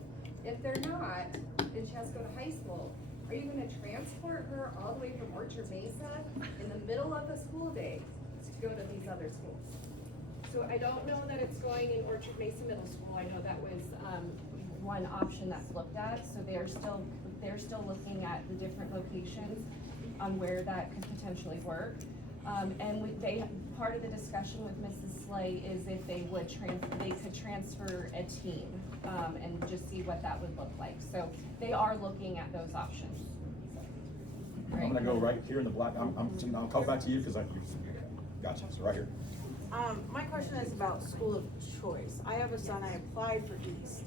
If they're not, and she has to go to high school, are you gonna transport her all the way from Orchard Mesa in the middle of a school day to go to these other schools? So I don't know that it's going in Orchard Mesa Middle School. I know that was, one option that's looked at, so they're still looking at the different locations on where that could potentially work. Part of the discussion with Mrs. Slay is if they could transfer a team, and just see what that would look like. So they are looking at those options. I'm gonna go right here in the black, I'll call back to you, cause gotcha, so right here. My question is about school of choice. I have a son, I applied for East,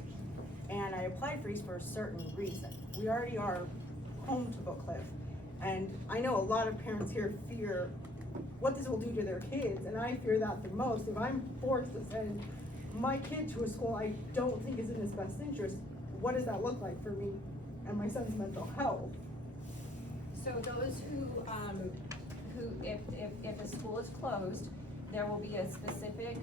and I applied for East for a certain reason. We already are home to Book Cliff, and I know a lot of parents here fear what this will do to their kids, and I fear that the most. If I'm forced to send my kid to a school I don't think is in his best interest, what does that look like for me and my son's mental health? So those who if a school is closed, there will be a specific,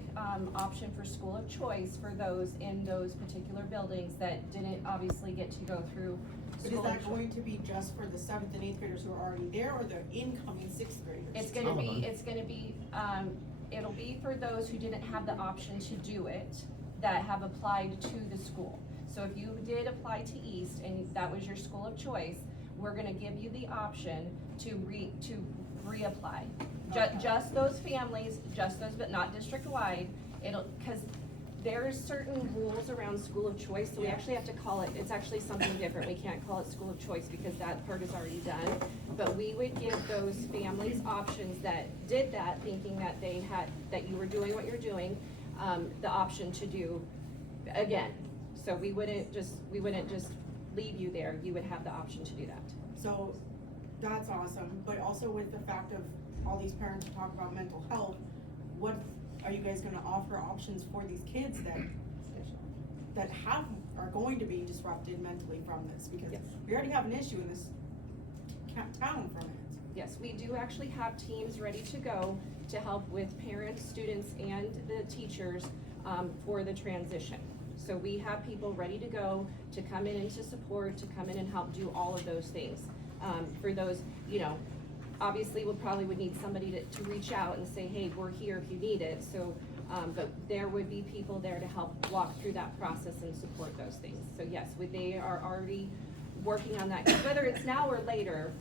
option for school of choice for those in those particular buildings that didn't obviously get to go through But is school that of going choice. to be just for the 7th and 8th graders who are already there, or the incoming 6th graders? It's gonna be, it'll be for those who didn't have the option to do it, that have applied to the school. So if you did apply to East and that was your school of choice, we're gonna give you the option to reapply. Just those families, but not district-wide, cause there's certain rules around school of choice, so we actually have to call it, it's actually something different. We can't call it school of choice because that part is already done. But we would give those families options that did that, thinking that that you were doing what you're doing, the option to do again. So we wouldn't just leave you there. You would have the option to do that. So that's awesome, but also with the fact of all these parents who talk about mental health, what are you guys gonna offer options for these kids that are going to be disrupted mentally from this? Because we already have an issue in this town from it. Yes, we do actually have teams ready to go to help with parents, students, and the teachers for the transition. So we have people ready to go to come in and to support, to come in and help do all of those things. For those, obviously we probably would need somebody to reach out and say, hey, we're here if you need it. So, but there would be people there to help walk through that process and support those things. So yes, they are already working on that. Whether it's now or later,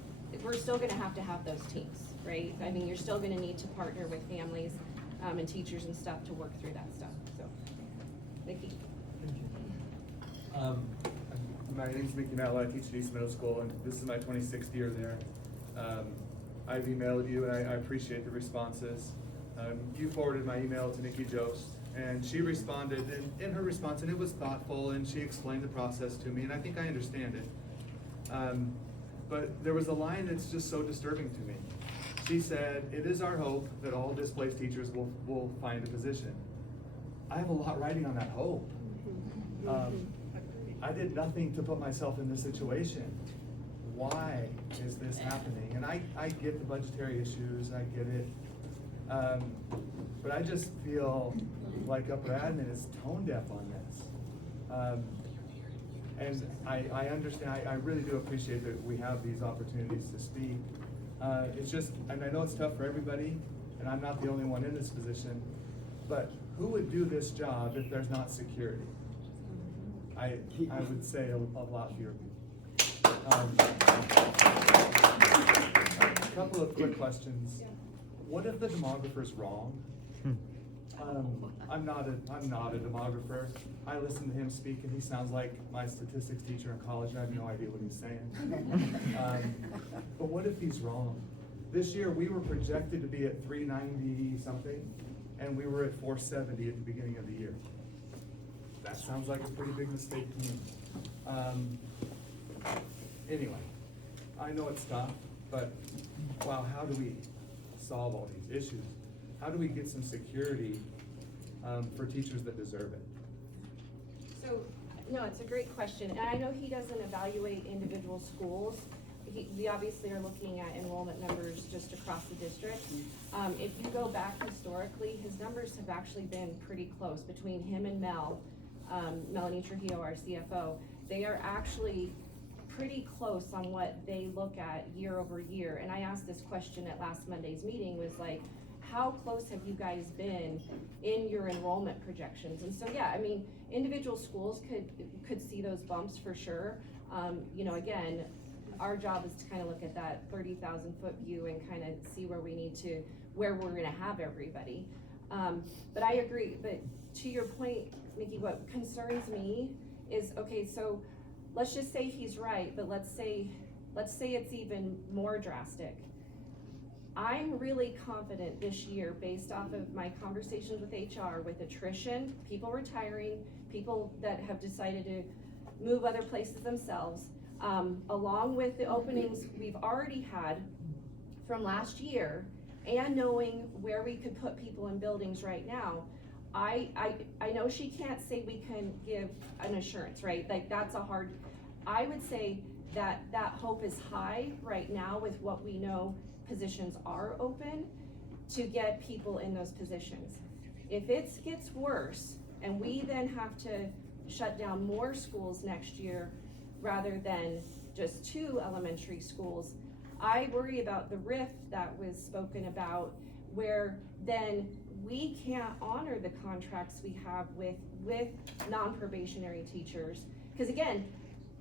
we're still gonna have to have those teams, right? I mean, you're still gonna need to partner with families and teachers and stuff to work through that stuff, so. Nikki? My name's Mickey Matlow. I teach at East Middle School, and this is my 26th year there. I've emailed you, and I appreciate the responses. You forwarded my email to Nikki Jost, and she responded, and in her response, and it was thoughtful, and she explained the process to me, and I think I understand it. But there was a line that's just so disturbing to me. She said, "It is our hope that all displaced teachers will find a position." I have a lot riding on that hope. I did nothing to put myself in this situation. Why is this happening? And I get the budgetary issues, I get it. But I just feel like upper admin is tone deaf on this. And I understand, I really do appreciate that we have these opportunities to speak. It's just, and I know it's tough for everybody, and I'm not the only one in this position, but who would do this job if there's not security? I would say a lot fewer people. A couple of quick questions. What if the demographer's wrong? I'm not a demographer. I listen to him speak and he sounds like my statistics teacher in college and I have no idea what he's saying. But what if he's wrong? This year we were projected to be at 390 something and we were at 470 at the beginning of the year. That sounds like a pretty big mistake to me. Anyway, I know it's tough, but wow, how do we solve all these issues? How do we get some security for teachers that deserve it? So, no, it's a great question, and I know he doesn't evaluate individual schools. We obviously are looking at enrollment numbers just across the district. If you go back historically, his numbers have actually been pretty close between him and Mel. Melanie Trujillo, our CFO, they are actually pretty close on what they look at year over year. And I asked this question at last Monday's meeting, was like, how close have you guys been in your enrollment projections? And so, yeah, I mean, individual schools could see those bumps for sure. You know, again, our job is to kind of look at that 30,000 foot view and kind of see where we're gonna have everybody. But I agree, but to your point, Mickey, what concerns me is, okay, so let's just say he's right, but let's say it's even more drastic. I'm really confident this year, based off of my conversations with HR, with attrition, people retiring, people that have decided to move other places themselves, along with the openings we've already had from last year, and knowing where we could put people in buildings right now. I know she can't say we can give an assurance, right? Like, that's a hard, I would say that hope is high right now with what we know positions are open to get people in those positions. If it gets worse and we then have to shut down more schools next year rather than just 2 elementary schools, I worry about the rift that was spoken about, where then we can't honor the contracts we have with non-probationary teachers. Because again,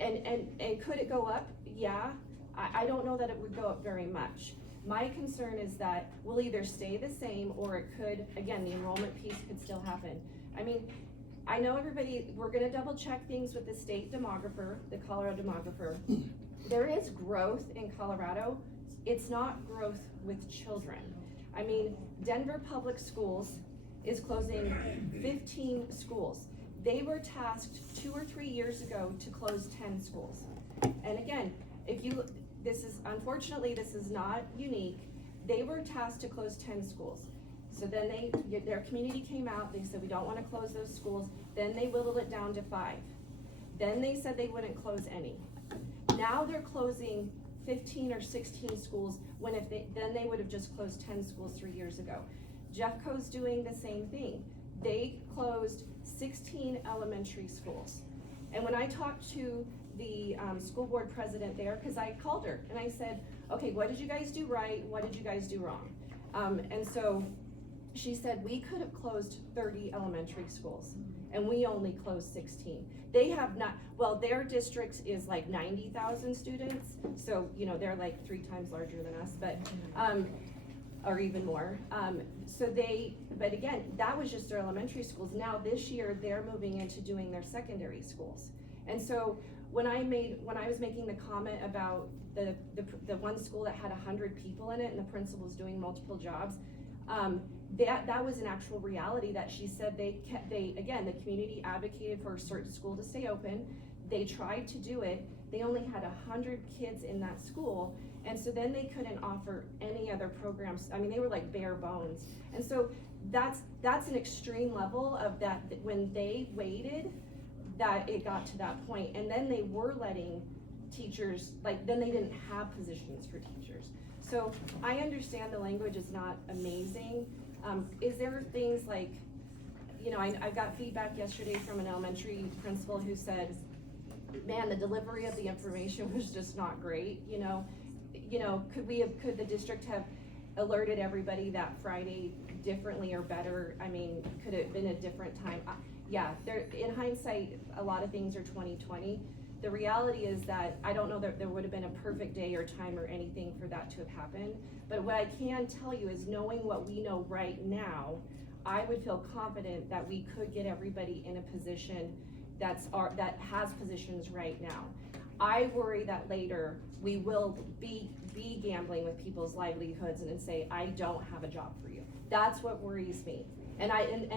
and could it go up? Yeah, I don't know that it would go up very much. My concern is that we'll either stay the same, or it could, again, the enrollment piece could still happen. I mean, I know we're gonna double check things with the state demographer, the Colorado demographer. There is growth in Colorado. It's not growth with children. I mean, Denver Public Schools is closing 15 schools. They were tasked 2 or 3 years ago to close 10 schools. And again, unfortunately, this is not unique. They were tasked to close 10 schools. So then their community came out, they said, we don't wanna close those schools. Then they whittled it down to 5. Then they said they wouldn't close any. Now they're closing 15 or 16 schools, when then they would have just closed 10 schools 3 years ago. Jeffco's doing the same thing. They closed 16 elementary schools. And when I talked to the school board president there, because I called her and I said, okay, what did you guys do right? What did you guys do wrong? And so she said, we could have closed 30 elementary schools and we only closed 16. They have not, well, their district is like 90,000 students. So, you know, they're like 3 times larger than us, but, or even more. But again, that was just their elementary schools. Now this year, they're moving into doing their secondary schools. And so when I was making the comment about the one school that had 100 people in it and the principal's doing multiple jobs, that was an actual reality that she said again, the community advocated for a certain school to stay open. They tried to do it. They only had 100 kids in that school. And so then they couldn't offer any other programs. I mean, they were like bare bones. And so that's an extreme level of that, when they waited, that it got to that point. And then they were letting teachers, then they didn't have positions for teachers. So I understand the language is not amazing. Is there things like, you know, I got feedback yesterday from an elementary principal who said, man, the delivery of the information was just not great, you know, could the district have alerted everybody that Friday differently or better? I mean, could it have been a different time? Yeah, in hindsight, a lot of things are 20/20. The reality is that I don't know that there would have been a perfect day or time or anything for that to have happened. But what I can tell you is, knowing what we know right now, I would feel confident that we could get everybody in a position that has positions right now. I worry that later we will be gambling with people's livelihoods and then say, I don't have a job for you. That's what worries me. And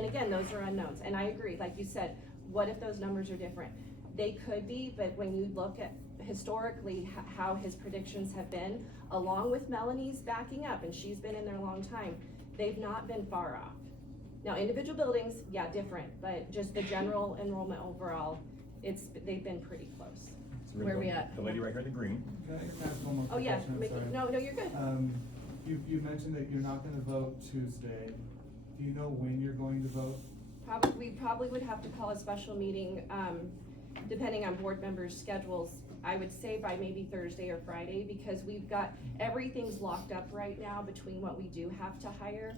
again, those are unknowns. And I agree, like you said, what if those numbers are different? They could be, but when you look at historically how his predictions have been, along with Melanie's backing up, and she's been in there a long time, they've not been far off. Now, individual buildings, yeah, different, but just the general enrollment overall, they've been pretty close. So Where are we at? The lady right here in the green. Can I ask one more Oh, yeah, question? I'm sorry. no, you're good. You mentioned that you're not gonna vote Tuesday. Do you know when you're going to vote? we probably would have to call a special meeting, depending on board members' schedules. I would say by maybe Thursday or Friday, because we've got, everything's locked up right now between what we do have to hire,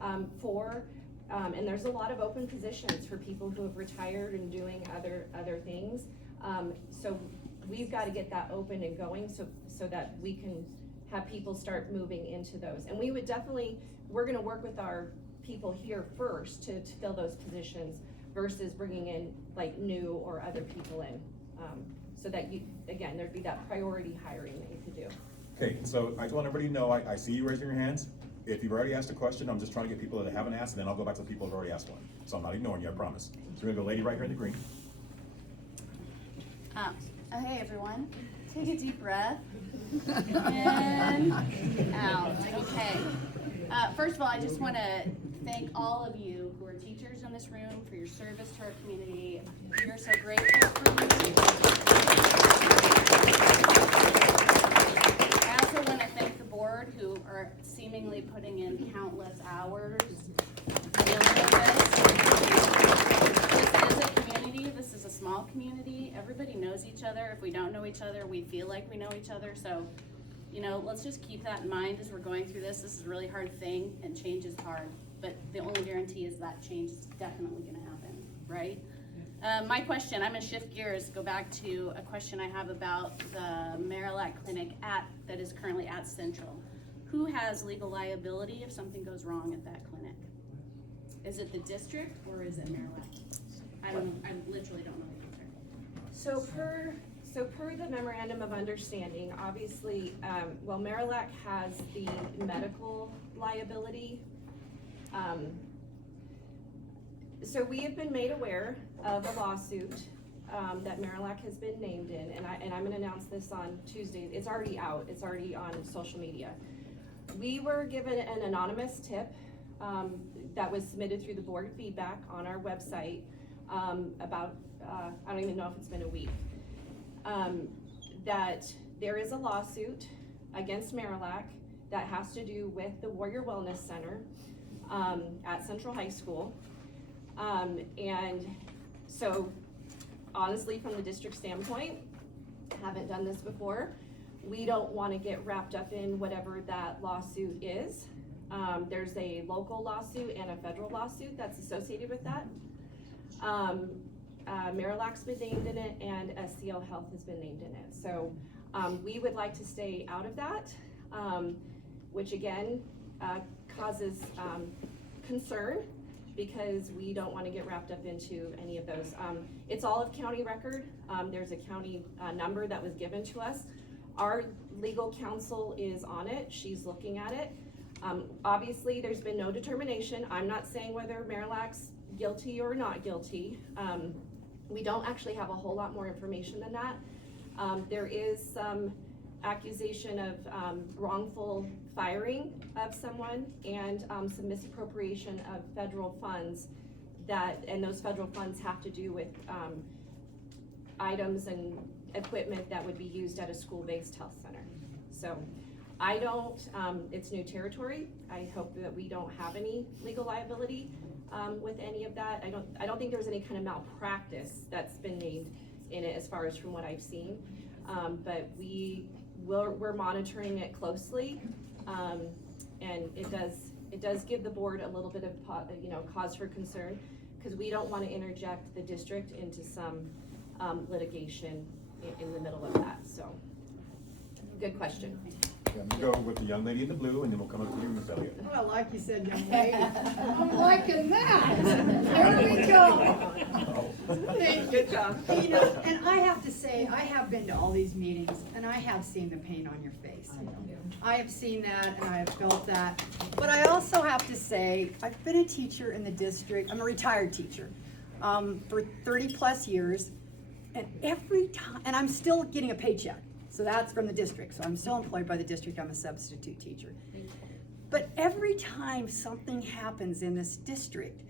and there's a lot of open positions for people who have retired and doing other things. So we've gotta get that open and going so that we can have people start moving into those. And we would definitely, we're gonna work with our people here first to fill those positions versus bringing in like new or other people in. So that again, there'd be that priority hiring that you could do. Okay, so I just want everybody to know, I see you raising your hands. If you've already asked a question, I'm just trying to get people that haven't asked, and then I'll go back to the people who've already asked one. So I'm not ignoring you, I promise. So we're gonna go lady right here in the green. Hey everyone, take a deep breath. In, out, okay. First of all, I just want to thank all of you who are teachers in this room for your service to our community. We are so grateful for you. I also want to thank the board who are seemingly putting in countless hours dealing with this. This is a community, this is a small community. Everybody knows each other. If we don't know each other, we feel like we know each other. So, you know, let's just keep that in mind as we're going through this. This is a really hard thing, and change is hard. But the only guarantee is that change is definitely going to happen, right? My question, I'm going to shift gears, go back to a question I have about the Marillac Clinic that is currently at Central. Who has legal liability if something goes wrong at that clinic? Is it the district or is it Marillac? I literally don't know the answer. So per the memorandum of understanding, obviously, well, Marillac has the medical liability. So we have been made aware of a lawsuit that Marillac has been named in, and I'm gonna announce this on Tuesday. It's already out, it's already on social media. We were given an anonymous tip that was submitted through the board feedback on our website about, I don't even know if it's been a week, that there is a lawsuit against Marillac that has to do with the Warrior Wellness Center at Central High School. And so honestly, from the district standpoint, haven't done this before, we don't want to get wrapped up in whatever that lawsuit is. There's a local lawsuit and a federal lawsuit that's associated with that. Marillac's been named in it, and SCL Health has been named in it. So we would like to stay out of that, which again causes concern because we don't want to get wrapped up into any of those. It's all of county record. There's a county number that was given to us. Our legal counsel is on it. She's looking at it. Obviously, there's been no determination. I'm not saying whether Marillac's guilty or not guilty. We don't actually have a whole lot more information than that. There is some accusation of wrongful firing of someone and some misappropriation of federal funds and those federal funds have to do with items and equipment that would be used at a school-based health center. So I don't, it's new territory. I hope that we don't have any legal liability with any of that. I don't think there's any kind of malpractice that's been made in it as far as from what I've seen. But we're monitoring it closely. And it does give the board a little bit of cause for concern because we don't want to interject the district into some litigation in the middle of that. So good question. Yeah, I'm gonna go with the young lady in the blue, and then we'll come up to you, Ms. Elliott. Well, like you said, young lady, I'm liking that. There we go. Thank you. Good job. You know, and I have to say, I have been to all these meetings, and I have seen the pain on your face. I have seen that, and I have felt that. But I also have to say, I've been a teacher in the district. I'm a retired teacher for 30 plus years, and every time, and I'm still getting a paycheck. So that's from the district. So I'm still employed by the district. I'm a substitute teacher. But every time something happens in this district,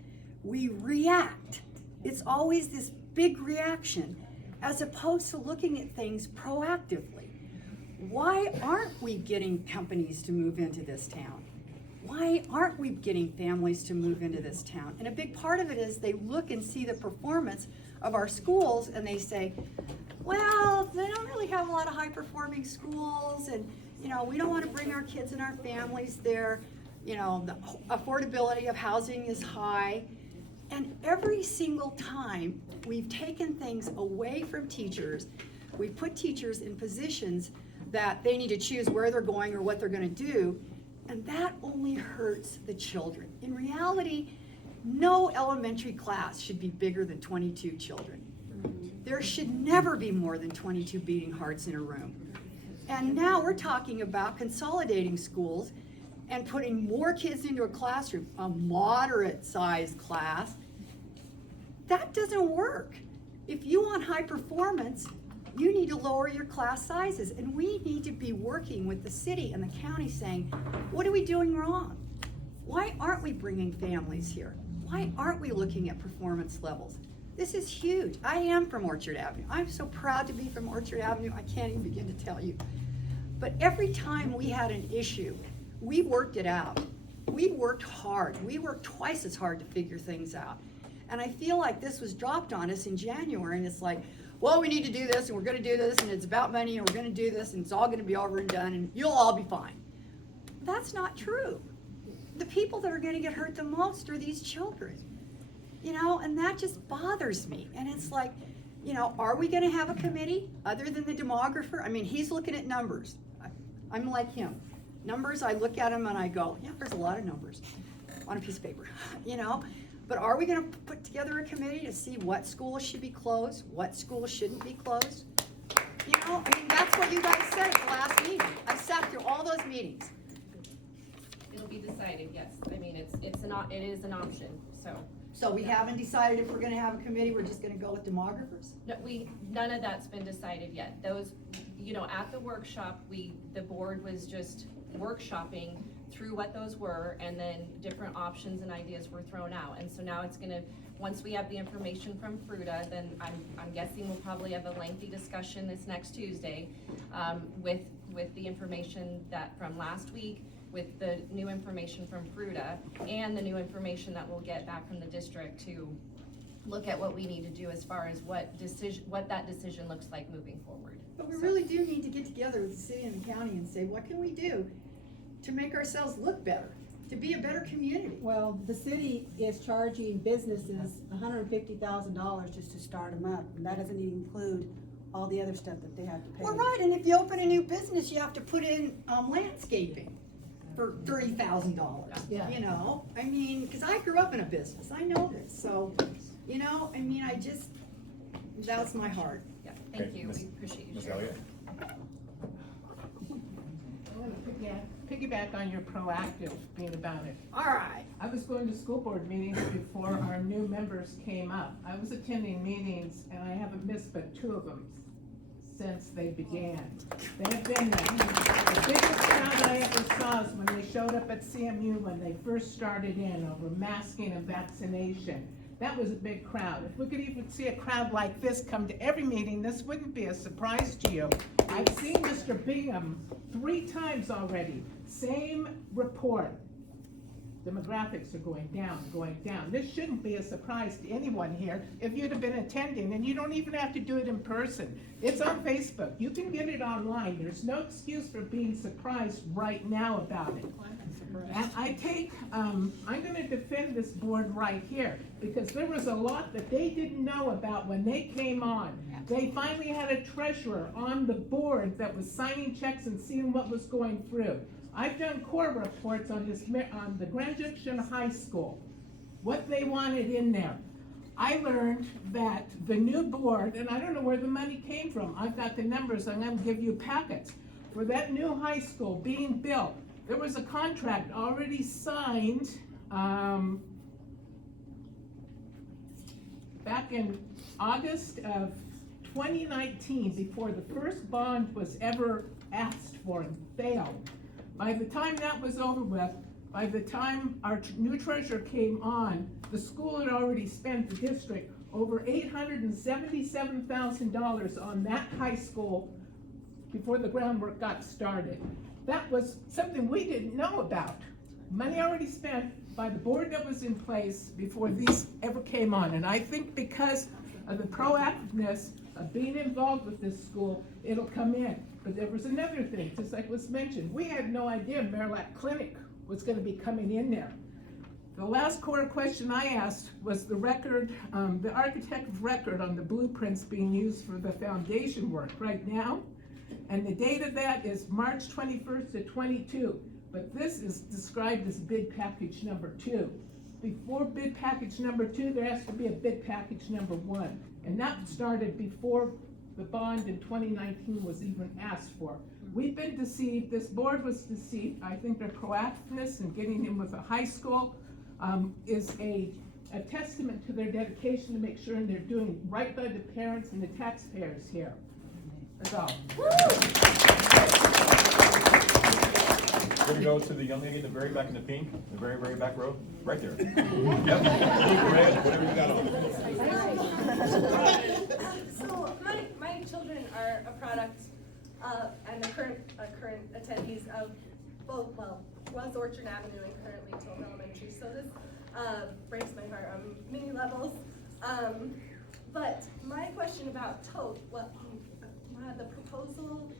we react. It's always this big reaction as opposed to looking at things proactively. Why aren't we getting companies to move into this town? why aren't we getting families to move into this town? And a big part of it is they look and see the performance of our schools and they say, well, they don't really have a lot of high-performing schools, and, you know, we don't want to bring our kids and our families there. You know, the affordability of housing is high. And every single time we've taken things away from teachers, we've put teachers in positions that they need to choose where they're going or what they're going to do, and that only hurts the children. In reality, no elementary class should be bigger than 22 children. There should never be more than 22 beating hearts in a room. And now we're talking about consolidating schools and putting more kids into a classroom, a moderate-sized class. That doesn't work. If you want high performance, you need to lower your class sizes. And we need to be working with the city and the county saying, what are we doing wrong? Why aren't we bringing families here? Why aren't we looking at performance levels? This is huge. I am from Orchard Avenue. I'm so proud to be from Orchard Avenue, I can't even begin to tell you. But every time we had an issue, we worked it out. We worked hard. We worked twice as hard to figure things out. And I feel like this was dropped on us in January, and it's like, well, we need to do this, and we're gonna do this, and it's about money, and we're gonna do this, and it's all gonna be over and done, and you'll all be fine. That's not true. The people that are gonna get hurt the most are these children. You know, and that just bothers me. And it's like, you know, are we gonna have a committee other than the demographer? I mean, he's looking at numbers. I'm like him. Numbers, I look at them and I go, yeah, there's a lot of numbers on a piece of paper, you know? But are we gonna put together a committee to see what schools should be closed, what schools shouldn't be closed? You know, I mean, that's what you guys said at the last meeting. I sat through all those meetings. It'll be decided, yes. I mean, it is an option, so. So we haven't decided if we're gonna have a committee, we're just gonna go with demographers? No, none of that's been decided yet. Those, you know, at the workshop, the board was just workshopping through what those were, and then different options and ideas were thrown out. And so now it's gonna, once we have the information from Fruta, then I'm guessing we'll probably have a lengthy discussion this next Tuesday, with the information that from last week, with the new information from Fruta, and the new information that we'll get back from the district to look at what we need to do as far as what that decision looks like moving forward. But we really do need to get together with the city and the county and say, what can we do to make ourselves look better, to be a better community? Well, the city is charging businesses $150,000 just to start them up, and that doesn't even include all the other stuff that they have to pay. Well, right, and if you open a new business, you have to put in landscaping for $30,000. Yeah. You know, I mean, because I grew up in a business, I know this. So, you know, I mean, that's my heart. Yeah, thank you. We appreciate you. Ms. Elliott? I want to piggyback on your proactive being about it. All right. I was going to school board meetings before our new members came up. I was attending meetings, and I haven't missed but 2 of them since they began. They have been the biggest crowd I ever saw is when they showed up at CMU when they first started in over masking and vaccination. That was a big crowd. If we could even see a crowd like this come to every meeting, this wouldn't be a surprise to you. I've seen Mr. Bingham 3 times already. Same report. Demographics are going down, going down. This shouldn't be a surprise to anyone here if you'd have been attending, and you don't even have to do it in person. It's on Facebook. You can get it online. There's no excuse for being surprised right now about it. And I'm gonna defend this board right here, because there was a lot that they didn't know about when they came on. They finally had a treasurer on the board that was signing checks and seeing what was going through. I've done core reports on the Grand Junction High School, what they wanted in there. I learned that the new board, and I don't know where the money came from, I've got the numbers, I'm gonna give you packets. For that new high school being built, there was a contract already signed back in August of 2019, before the first bond was ever asked for and failed. By the time that was over with, by the time our new treasurer came on, the school had already spent, the district, over $877,000 on that high school before the groundwork got started. That was something we didn't know about. money already spent by the board that was in place before these ever came on. And I think because of the proactiveness of being involved with this school, it'll come in. But there was another thing, just like was mentioned, we had no idea Marillac Clinic was gonna be coming in there. The last core question I asked was the record, the architect of record on the blueprints being used for the foundation work right now. And the date of that is March 21st to 22. But this is described as bid package number 2. Before bid package number 2, there has to be a bid package number 1. And that started before the bond in 2019 was even asked for. We've been deceived, this board was deceived. I think their proactiveness in getting in with a high school is a testament to their dedication to make sure they're doing right by the parents and the taxpayers here. That's all. We're gonna go to the young lady in the very back in the pink, the very, very back row, right there. Yep, blue, red, whatever you got on. So my children are a product and the current attendees of both, well, was Orchard Avenue and currently Toll Elementary. So this breaks my heart on many levels. But my question about Toll, the proposal,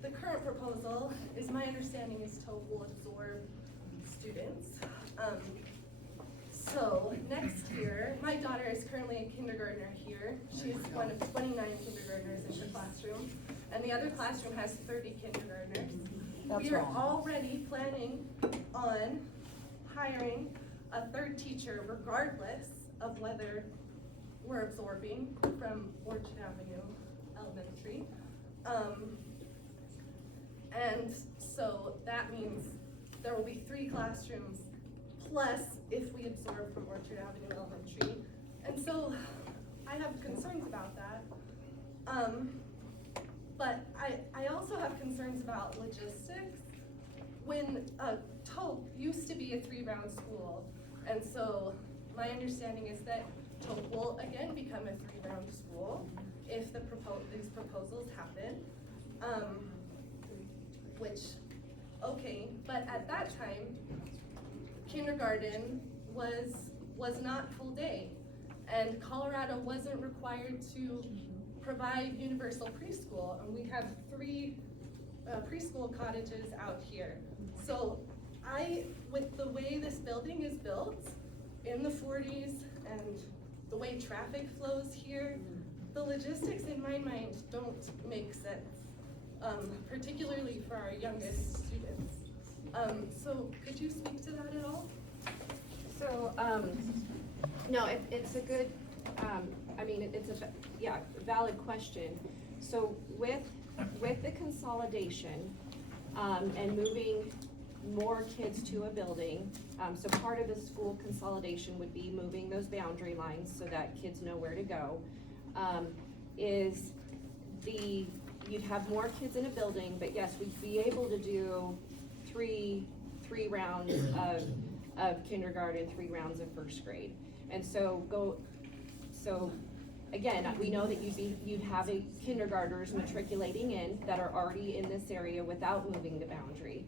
the current proposal is, my understanding is Toll will absorb students. So next year, my daughter is currently a kindergartner here. She's one of 29 kindergartners in her classroom, and the other classroom has 30 kindergartners. We are already planning on hiring a third teacher regardless of whether we're absorbing from Orchard Avenue Elementary. And so that means there will be 3 classrooms plus if we absorb from Orchard Avenue Elementary. And so I have concerns about that. But I also have concerns about logistics. When Toll used to be a 3-round school, and so my understanding is that Toll will again become a 3-round school if these proposals happen. Which, okay, but at that time, kindergarten was not full day, and Colorado wasn't required to provide universal preschool, and we have 3 preschool cottages out here. So with the way this building is built in the 40s and the way traffic flows here, the logistics in my mind don't make sense, particularly for our youngest students. So could you speak to that at all? So, no, it's a good, I mean, it's a valid question. So with the consolidation, and moving more kids to a building, so part of the school consolidation would be moving those boundary lines so that kids know where to go, you'd have more kids in a building, but yes, we'd be able to do three rounds of kindergarten, 3 rounds of first grade. And so again, we know that you'd have kindergartners matriculating in that are already in this area without moving the boundary.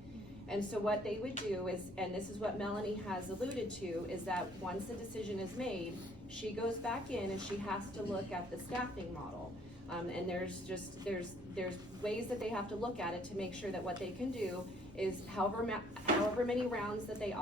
And so what they would do is, and this is what Melanie has alluded to, is that once the decision is made, she goes back in and she has to look at the staffing model. And there's ways that they have to look at it to make sure that what they can do is however many rounds that they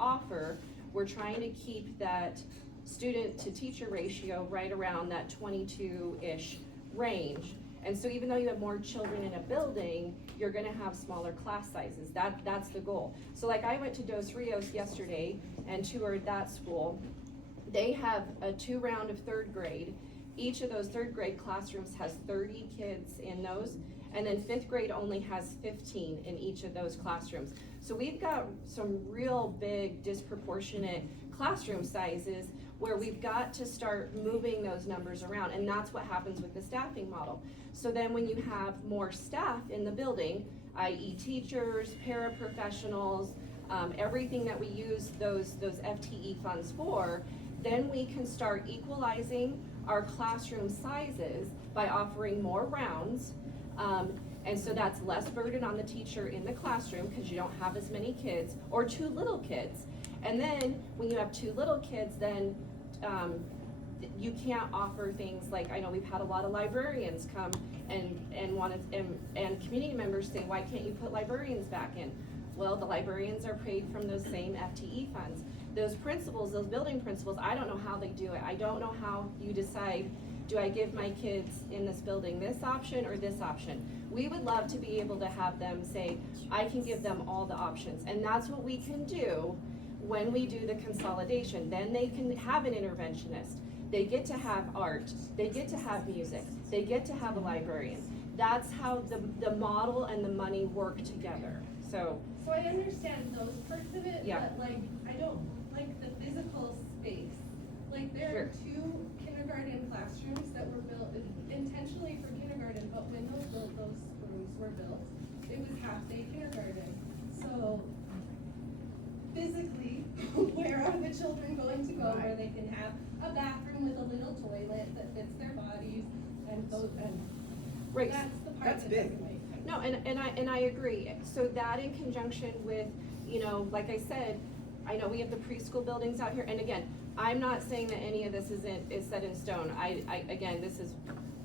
offer, we're trying to keep that student to teacher ratio right around that 22-ish range. And so even though you have more children in a building, you're gonna have smaller class sizes. That's the goal. So like I went to Dos Rios yesterday and toured that school. They have a 2-round of 3rd grade. Each of those 3rd grade classrooms has 30 kids in those, and then 5th grade only has 15 in each of those classrooms. So we've got some real big disproportionate classroom sizes where we've got to start moving those numbers around, and that's what happens with the staffing model. So then when you have more staff in the building, i.e. teachers, paraprofessionals, everything that we use those FTE funds for, then we can start equalizing our classroom sizes by offering more rounds, And so that's less burden on the teacher in the classroom because you don't have as many kids or too little kids. And then when you have too little kids, then you can't offer things like, I know we've had a lot of librarians come and community members say, why can't you put librarians back in? Well, the librarians are paid from those same FTE funds. Those principals, those building principals, I don't know how they do it. I don't know how you decide, do I give my kids in this building this option or this option? We would love to be able to have them say, I can give them all the options. And that's what we can do when we do the consolidation. Then they can have an interventionist. They get to have art. They get to have music. They get to have a librarian. That's how the model and the money work together. So I understand those parts of it, yeah. but like, I don't like the physical space. Like there are 2 kindergarten classrooms that were built intentionally for kindergarten, but when those rooms were built, it was half-day kindergarten. So physically, where are the children going to go where they can have a bathroom with a little toilet that fits their bodies and those, and right. that's the part that doesn't make sense. No, and I agree. So that in conjunction with, you know, like I said, I know we have the preschool buildings out here, and again, I'm not saying that any of this is set in stone. I again, this is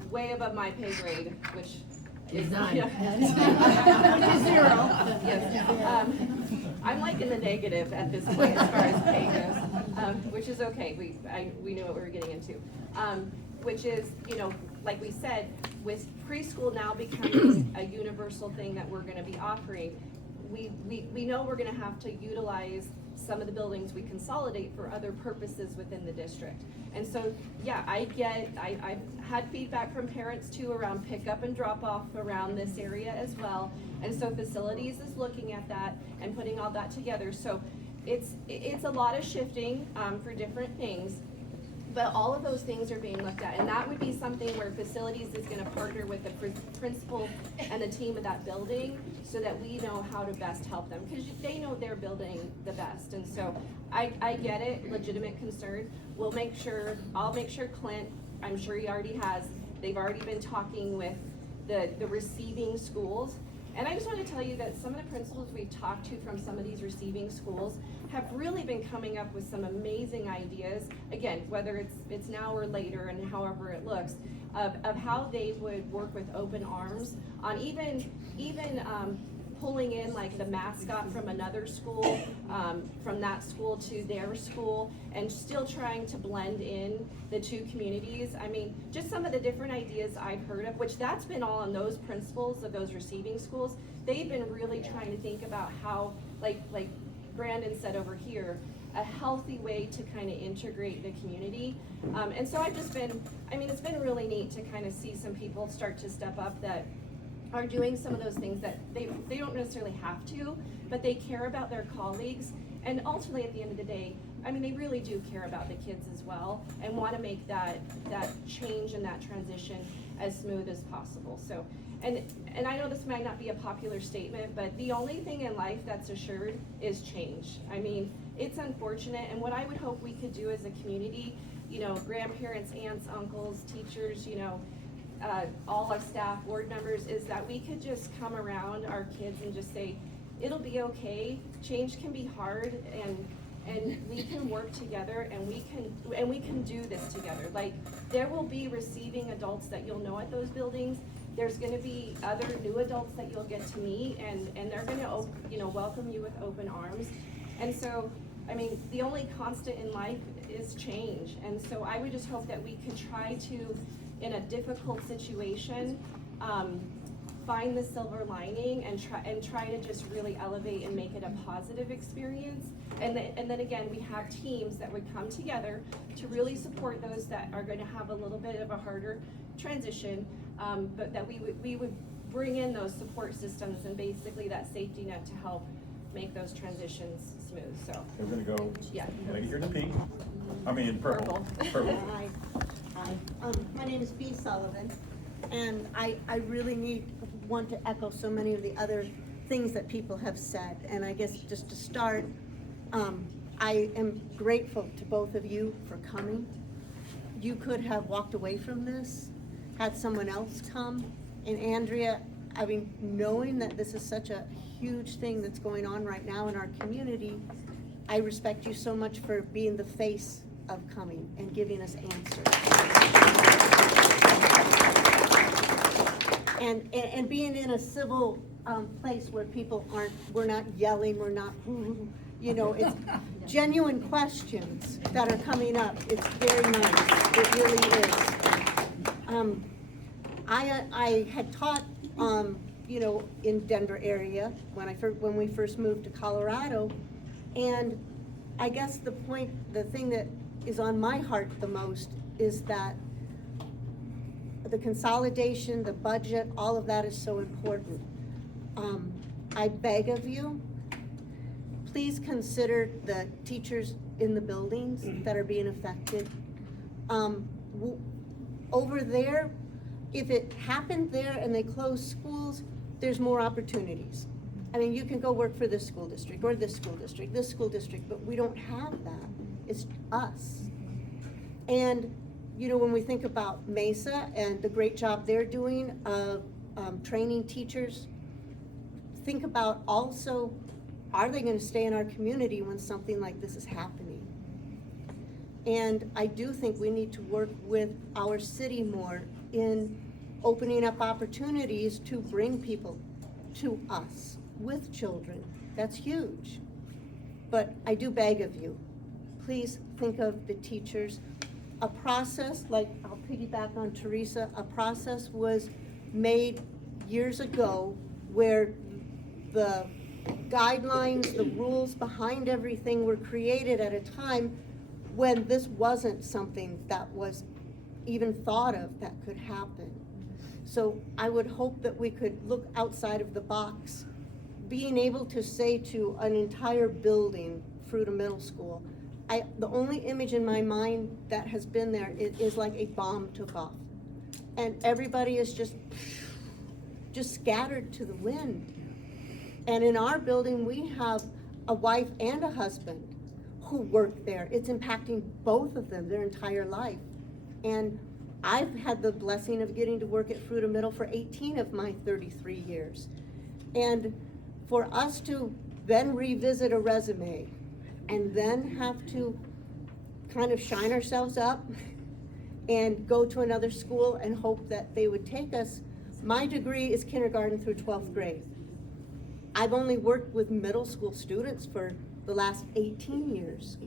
way above my pay grade, which is None. Zero. Yes. I'm like in the negative at this point as far as pay goes, which is okay. We knew what we were getting into, which is, you know, like we said, with preschool now becoming a universal thing that we're going to be offering, we know we're going to have to utilize some of the buildings we consolidate for other purposes within the district. And so, yeah, I've had feedback from parents too around pickup and drop off around this area as well. And so facilities is looking at that and putting all that together. So it's a lot of shifting for different things. But all of those things are being looked at, and that would be something where facilities is gonna partner with the principal and the team of that building so that we know how to best help them, because they know they're building the best. And so I get it, legitimate concern. I'll make sure Clint, I'm sure he already has, they've already been talking with the receiving schools. And I just want to tell you that some of the principals we've talked to from some of these receiving schools have really been coming up with some amazing ideas, again, whether it's now or later and however it looks, of how they would work with open arms on even pulling in like the mascot from another school, from that school to their school, and still trying to blend in the 2 communities. I mean, just some of the different ideas I've heard of, which that's been all on those principals of those receiving schools. They've been really trying to think about how, like Brandon said over here, a healthy way to kind of integrate the community. And so I've just been, I mean, it's been really neat to kind of see some people start to step up that are doing some of those things that they don't necessarily have to, but they care about their colleagues. And ultimately, at the end of the day, I mean, they really do care about the kids as well and want to make that change and that transition as smooth as possible. So, and I know this might not be a popular statement, but the only thing in life that's assured is change. I mean, it's unfortunate, and what I would hope we could do as a community, you know, grandparents, aunts, uncles, teachers, you know, all our staff, board members, is that we could just come around our kids and just say, it'll be okay, change can be hard, and we can work together, and we can do this together. Like, there will be receiving adults that you'll know at those buildings. There's gonna be other new adults that you'll get to meet, and they're gonna, you know, welcome you with open arms. And so, I mean, the only constant in life is change. And so I would just hope that we could try to, in a difficult situation, find the silver lining and try to just really elevate and make it a positive experience. And then again, we have teams that would come together to really support those that are going to have a little bit of a harder transition, but that we would bring in those support systems and basically that safety net to help make those transitions smooth. So we're gonna go. Yeah. Can I get here in pink? I mean in purple. Purple. Hi. My name is B. Sullivan, and I really want to echo so many of the other things that people have said. And I guess just to start, I am grateful to both of you for coming. You could have walked away from this, had someone else come. And Andrea, I mean, knowing that this is such a huge thing that's going on right now in our community, I respect you so much for being the face of coming and giving us answers. And being in a civil place where people aren't, we're not yelling, we're not, you know, it's genuine questions that are coming up. It's very nice, it really is. I had taught, you know, in Denver area when we first moved to Colorado, and I guess the thing that is on my heart the most is that the consolidation, the budget, all of that is so important. I beg of you, please consider the teachers in the buildings that are being affected. Over there, if it happened there and they closed schools, there's more opportunities. I mean, you can go work for this school district or this school district, this school district, but we don't have that. It's us. And, you know, when we think about Mesa and the great job they're doing of training teachers, think about also, are they gonna stay in our community when something like this is happening? And I do think we need to work with our city more in opening up opportunities to bring people to us with children. That's huge. But I do beg of you, please think of the teachers. A process, like I'll piggyback on Teresa, a process was made years ago where the guidelines, the rules behind everything were created at a time when this wasn't something that was even thought of that could happen. So I would hope that we could look outside of the box, being able to say to an entire building, Fruita Middle School, the only image in my mind that has been there is like a bomb took off. And everybody is just scattered to the wind. And in our building, we have a wife and a husband who work there. It's impacting both of them their entire life. And I've had the blessing of getting to work at Fruita Middle for 18 of my 33 years. And for us to then revisit a resume and then have to kind of shine ourselves up and go to another school and hope that they would take us. My degree is kindergarten through 12th grade. I've only worked with middle school students for the last 18 years,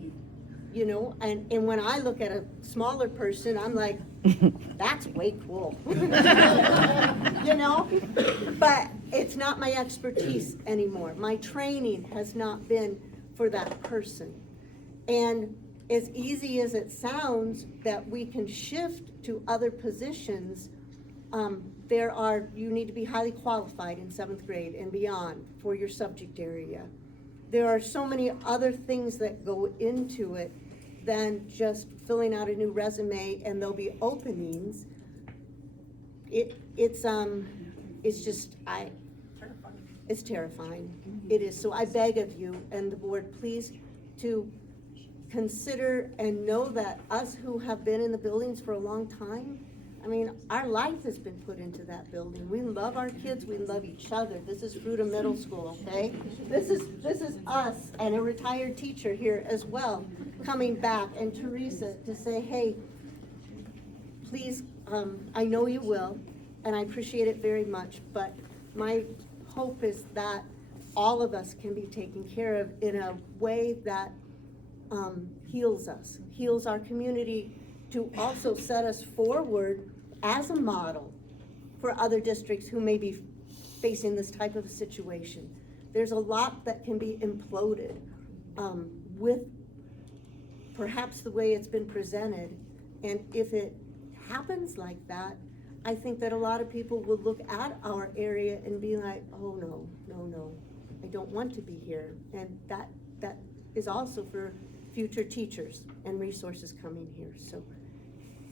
you know, and when I look at a smaller person, I'm like, that's way cool, you know, but it's not my expertise anymore. My training has not been for that person. And as easy as it sounds that we can shift to other positions, you need to be highly qualified in 7th grade and beyond for your subject area. There are so many other things that go into it than just filling out a new resume and there'll be openings. It's terrifying. It is. So I beg of you and the board, please, to consider and know that us who have been in the buildings for a long time, I mean, our life has been put into that building. We love our kids, we love each other. This is Fruita Middle School, okay? This is us and a retired teacher here as well, coming back, and Teresa to say, hey, please, I know you will, and I appreciate it very much, but my hope is that all of us can be taken care of in a way that heals us, heals our community, to also set us forward as a model for other districts who may be facing this type of a situation. There's a lot that can be imploded with perhaps the way it's been presented, and if it happens like that, I think that a lot of people will look at our area and be like, oh no, I don't want to be here. And that is also for future teachers and resources coming here. So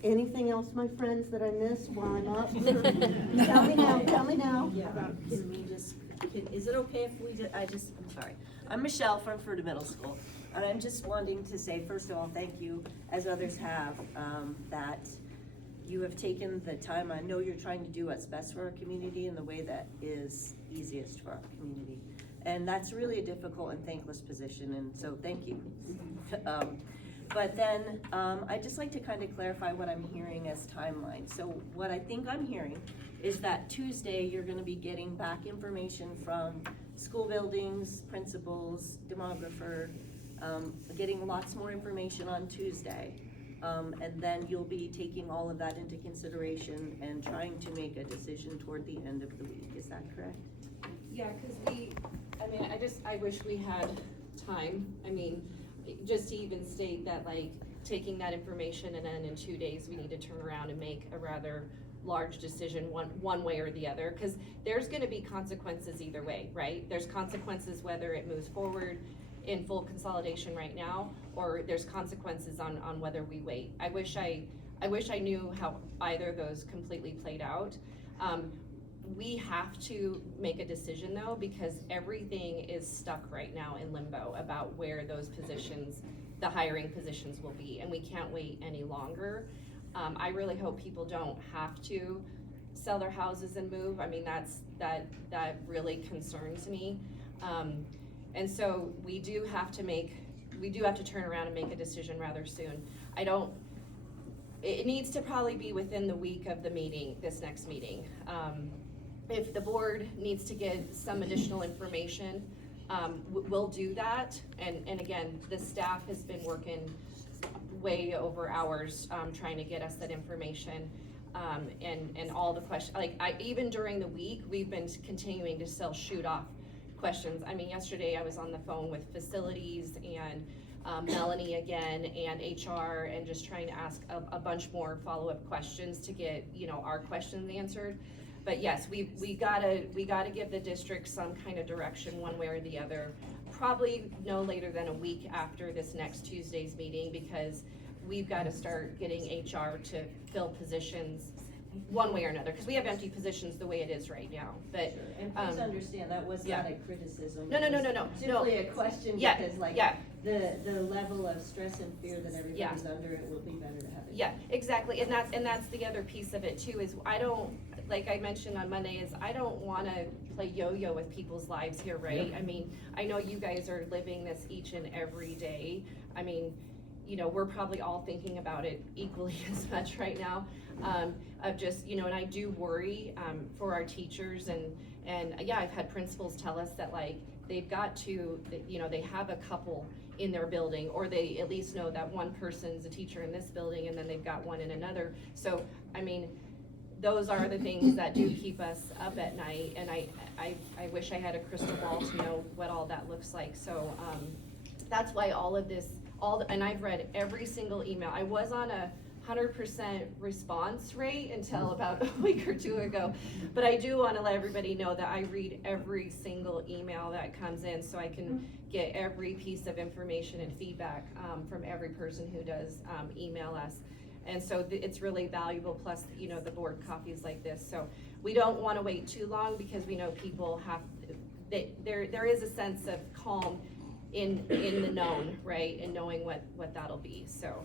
anything else, my friends, that I missed while I'm up? Tell me now. Yeah, can we just, is it okay if we I'm sorry. I'm Michelle from Fruita Middle School, and I'm just wanting to say, first of all, thank you, as others have, that you have taken the time. I know you're trying to do what's best for our community in the way that is easiest for our community. And that's really a difficult and thankless position, and so thank you. But then, I'd just like to kind of clarify what I'm hearing as timeline. So what I think I'm hearing is that Tuesday, you're gonna be getting back information from school buildings, principals, demographer, getting lots more information on Tuesday. And then you'll be taking all of that into consideration and trying to make a decision toward the end of the week. Is that correct? Yeah, cause I wish we had time. I mean, just to even state that, like, taking that information and then in 2 days, we need to turn around and make a rather large decision one way or the other, because there's gonna be consequences either way, right? There's consequences whether it moves forward in full consolidation right now, or there's consequences on whether we wait. I wish I knew how either of those completely played out. We have to make a decision though, because everything is stuck right now in limbo about where those positions, the hiring positions will be, and we can't wait any longer. I really hope people don't have to sell their houses and move. I mean, that really concerns me. And so we do have to turn around and make a decision rather soon. It needs to probably be within the week of the meeting, this next meeting. If the board needs to get some additional information, we'll do that. And again, the staff has been working way over hours, trying to get us that information. And all the questions, even during the week, we've been continuing to still shoot off questions. I mean, yesterday I was on the phone with facilities and Melanie again and HR, and just trying to ask a bunch more follow-up questions to get, our questions answered. But yes, we gotta give the district some kind of direction one way or the other, probably no later than a week after this next Tuesday's meeting, because we've gotta start getting HR to fill positions one way or another, because we have empty positions the way it is right now. But Sure. And please understand, that was not a criticism. No. It was simply a question, Yeah, because yeah. the level of stress and fear that everybody's under, it will be better to have it. Yeah, exactly, and that's the other piece of it too, is like I mentioned on Monday, is I don't wanna play yo-yo with people's lives here, right? Yep. I mean, I know you guys are living this each and every day. I mean, we're probably all thinking about it equally as much right now, of just, and I do worry, for our teachers, and yeah, I've had principals tell us that, like, they've got to, they have a couple in their building, or they at least know that one person's a teacher in this building and then they've got one in another. So, I mean, those are the things that do keep us up at night, and I wish I had a crystal ball to know what all that looks like. So, that's why all of this, and I've read every single email. I was on 100% response rate until about a week or two ago, but I do want to let everybody know that I read every single email that comes in, so I can get every piece of information and feedback from every person who does email us. And so it's really valuable, plus, the board copies like this. So we don't want to wait too long, because we know people there is a sense of calm in the known, right, and knowing what that'll be. So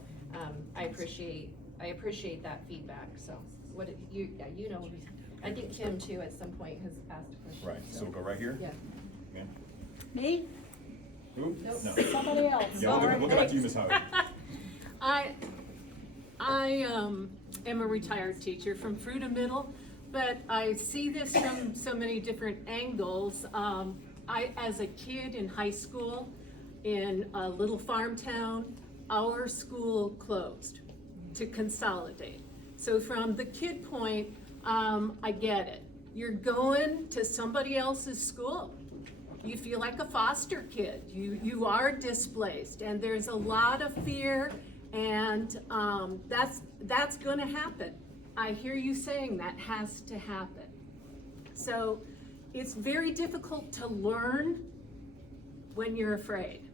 I appreciate that feedback. So I think Kim too at some point has asked a question. Right, so we'll go right here? Yeah. Yeah. Me? Who? Nope. No. Somebody else. Yeah, we'll go back to you, Ms. Howard. I am a retired teacher from Fruita Middle, but I see this from so many different angles. As a kid in high school in a little farm town, our school closed to consolidate. So from the kid point, I get it. You're going to somebody else's school. You feel like a foster kid. You are displaced, and there's a lot of fear, and that's gonna happen. I hear you saying that has to happen. So it's very difficult to learn when you're afraid.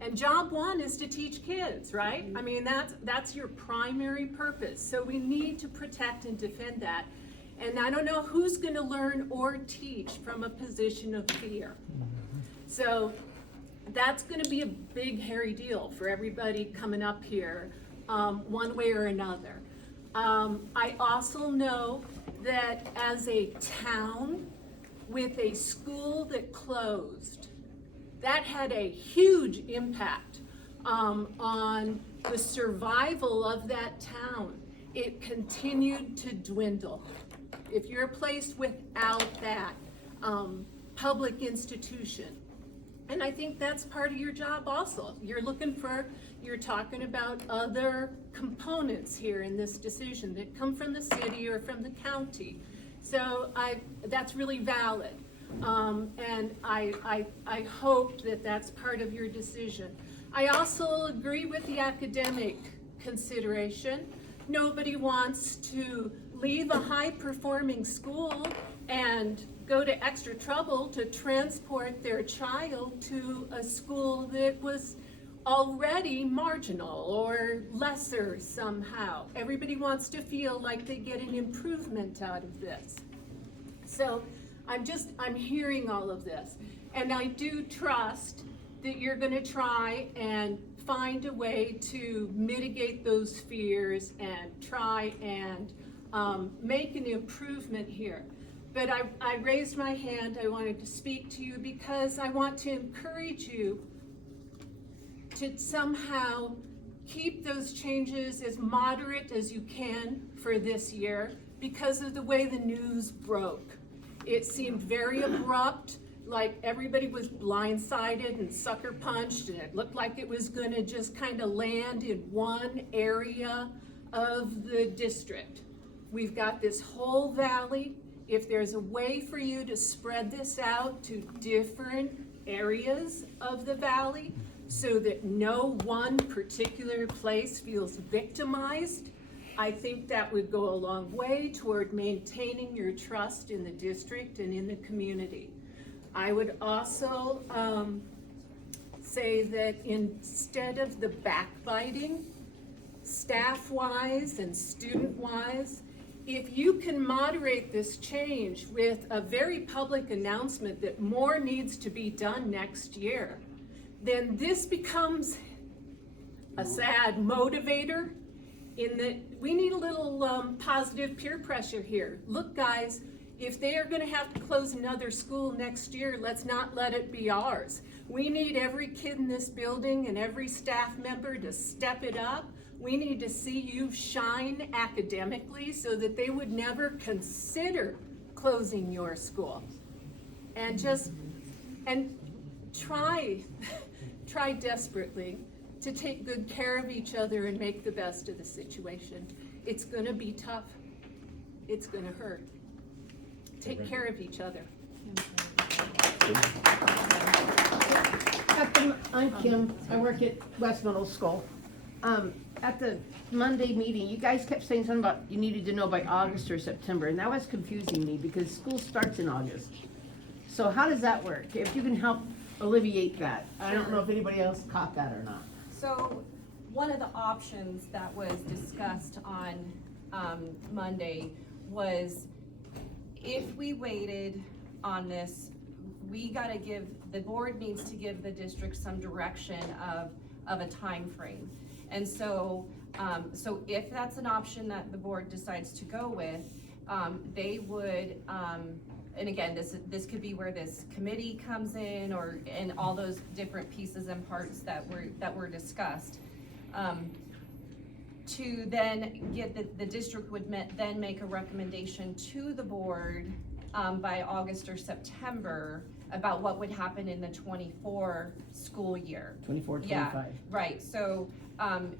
And job one is to teach kids, right? I mean, that's your primary purpose. So we need to protect and defend that. And I don't know who's gonna learn or teach from a position of fear. So that's gonna be a big, hairy deal for everybody coming up here, one way or another. I also know that as a town with a school that closed, that had a huge impact on the survival of that town. It continued to dwindle. If you're placed without that public institution, and I think that's part of your job also. You're talking about other components here in this decision that come from the city or from the county. So that's really valid. And I hope that that's part of your decision. I also agree with the academic consideration. Nobody wants to leave a high-performing school and go to extra trouble to transport their child to a school that was already marginal or lesser somehow. Everybody wants to feel like they get an improvement out of this. So I'm hearing all of this. And I do trust that you're gonna try and find a way to mitigate those fears and try and make an improvement here. But I raised my hand, I wanted to speak to you because I want to encourage you to somehow keep those changes as moderate as you can for this year because of the way the news broke. It seemed very abrupt, like everybody was blindsided and sucker punched, and it looked like it was gonna just kind of land in one area of the district. We've got this whole valley. If there's a way for you to spread this out to different areas of the valley so that no one particular place feels victimized, I think that would go a long way toward maintaining your trust in the district and in the community. I would also say that instead of the backbiting, staff-wise and student-wise, if you can moderate this change with a very public announcement that more needs to be done next year, then this becomes a sad motivator in that we need a little positive peer pressure here. Look, guys, if they are gonna have to close another school next year, let's not let it be ours. We need every kid in this building and every staff member to step it up. We need to see you shine academically so that they would never consider closing your school. And try desperately to take good care of each other and make the best of the situation. It's gonna be tough. It's gonna hurt. Take care of each other. I'm Kim. I work at West Middle School. At the Monday meeting, you guys kept saying something about you needed to know by August or September, and that was confusing me because school starts in August. So how does that work? If you can help alleviate that. I don't know if anybody else caught that or not. So one of the options that was discussed on Monday was if we waited on this, the board needs to give the district some direction of a time frame. And so if that's an option that the board decides to go with, they would, and again, this could be where this committee comes in and all those different pieces and parts that were discussed. To then the district would then make a recommendation to the board by August or September about what would happen in the 24 school year. 24, 25. Yeah, right, so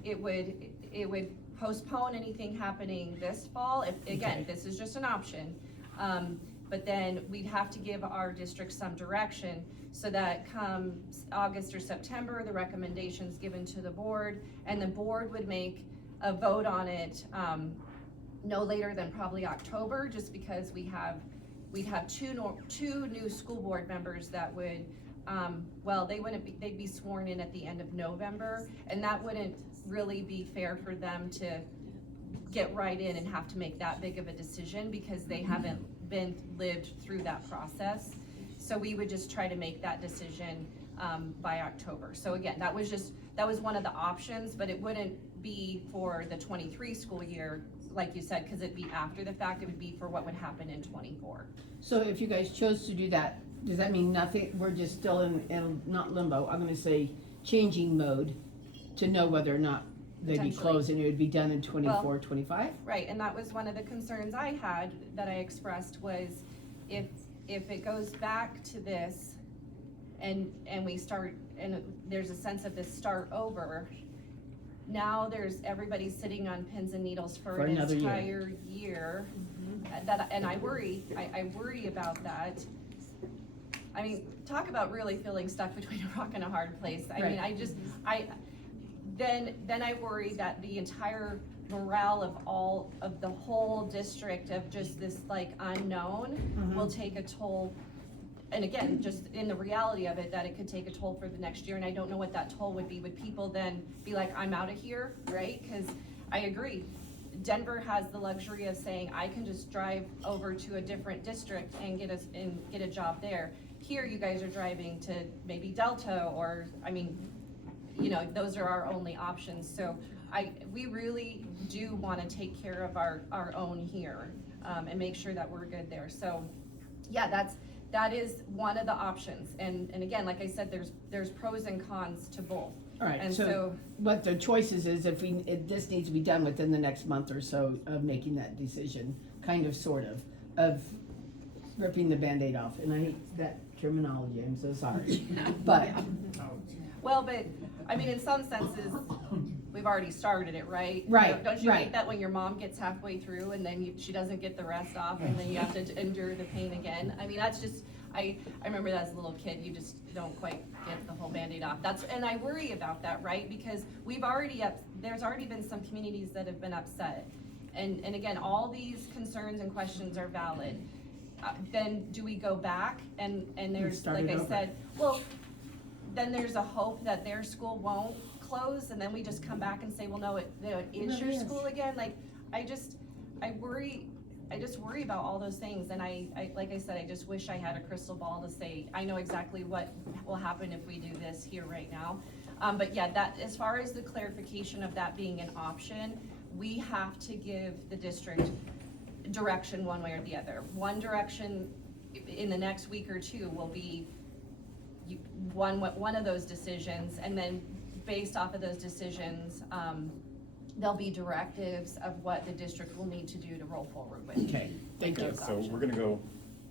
it would postpone anything happening this fall. Again, this is just an option. But then we'd have to give our district some direction so that come August or September, the recommendation's given to the board, and the board would make a vote on it no later than probably October, just because we'd have two new school board members that would, they'd be sworn in at the end of November, and that wouldn't really be fair for them to get right in and have to make that big of a decision because they haven't lived through that process. So we would just try to make that decision by October. So again, that was one of the options, but it wouldn't be for the 23 school year, like you said, because it'd be after the fact, it would be for what would happen in 24. So if you guys chose to do that, does that mean nothing, we're just still in not limbo, I'm gonna say changing mode to know whether or not they'd be Potentially. closed and it would be done in 24, 25? Right, and that was one of the concerns I had that I expressed was if it goes back to this and we start, and there's a sense of this start over, now there's everybody sitting on pins and needles for an another year. entire year. And I worry about that. I mean, talk about really feeling stuck between a rock and a hard place. I mean, then I worry that the entire morale of the whole district of just this like unknown will take a toll. And again, just in the reality of it, that it could take a toll for the next year, and I don't know what that toll would be. Would people then be like, I'm out of here, right? Because I agree. Denver has the luxury of saying, I can just drive over to a different district and get a job there. Here, you guys are driving to maybe Delta, or, I mean, you know, those are our only options. So we really do want to take care of our own here, and make sure that we're good there. So yeah, that is one of the options. And again, like I said, there's pros and cons to both. All right, And so what the choices is if this needs to be done within the next month or so of making that decision, kind of, sort of ripping the Band-Aid off. And I hate that terminology, I'm so sorry. But. Well, but, I mean, in some senses, we've already started it, right? Right, Don't you right. hate that when your mom gets halfway through and then she doesn't get the rest off and then you have to endure the pain again? I mean, that's just, I remember that as a little kid, you just don't quite get the whole Band-Aid off. And I worry about that, right? Because there's already been some communities that have been upset. And again, all these concerns and questions are valid. Then do we go back and there's, like I said, well, then there's a hope that their school won't close, and then we just come back and say, well, no, it is your school again. Like, I just worry about all those things, and I like I said, I just wish I had a crystal ball to say, I know exactly what will happen if we do this here right now. But yeah, that, as far as the clarification of that being an option, we have to give the district direction one way or the other. One direction in the next week or two will be one of those decisions, and then based off of those decisions, there'll be directives of what the district will need to do to roll forward with. Okay, thank you. So we're gonna go,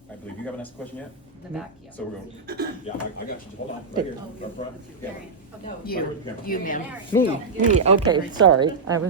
I believe you haven't asked a question yet? The back, yeah. So we're going, yeah, I got you, hold on, right here, up front. Yeah. You, ma'am. Me, okay, sorry, I was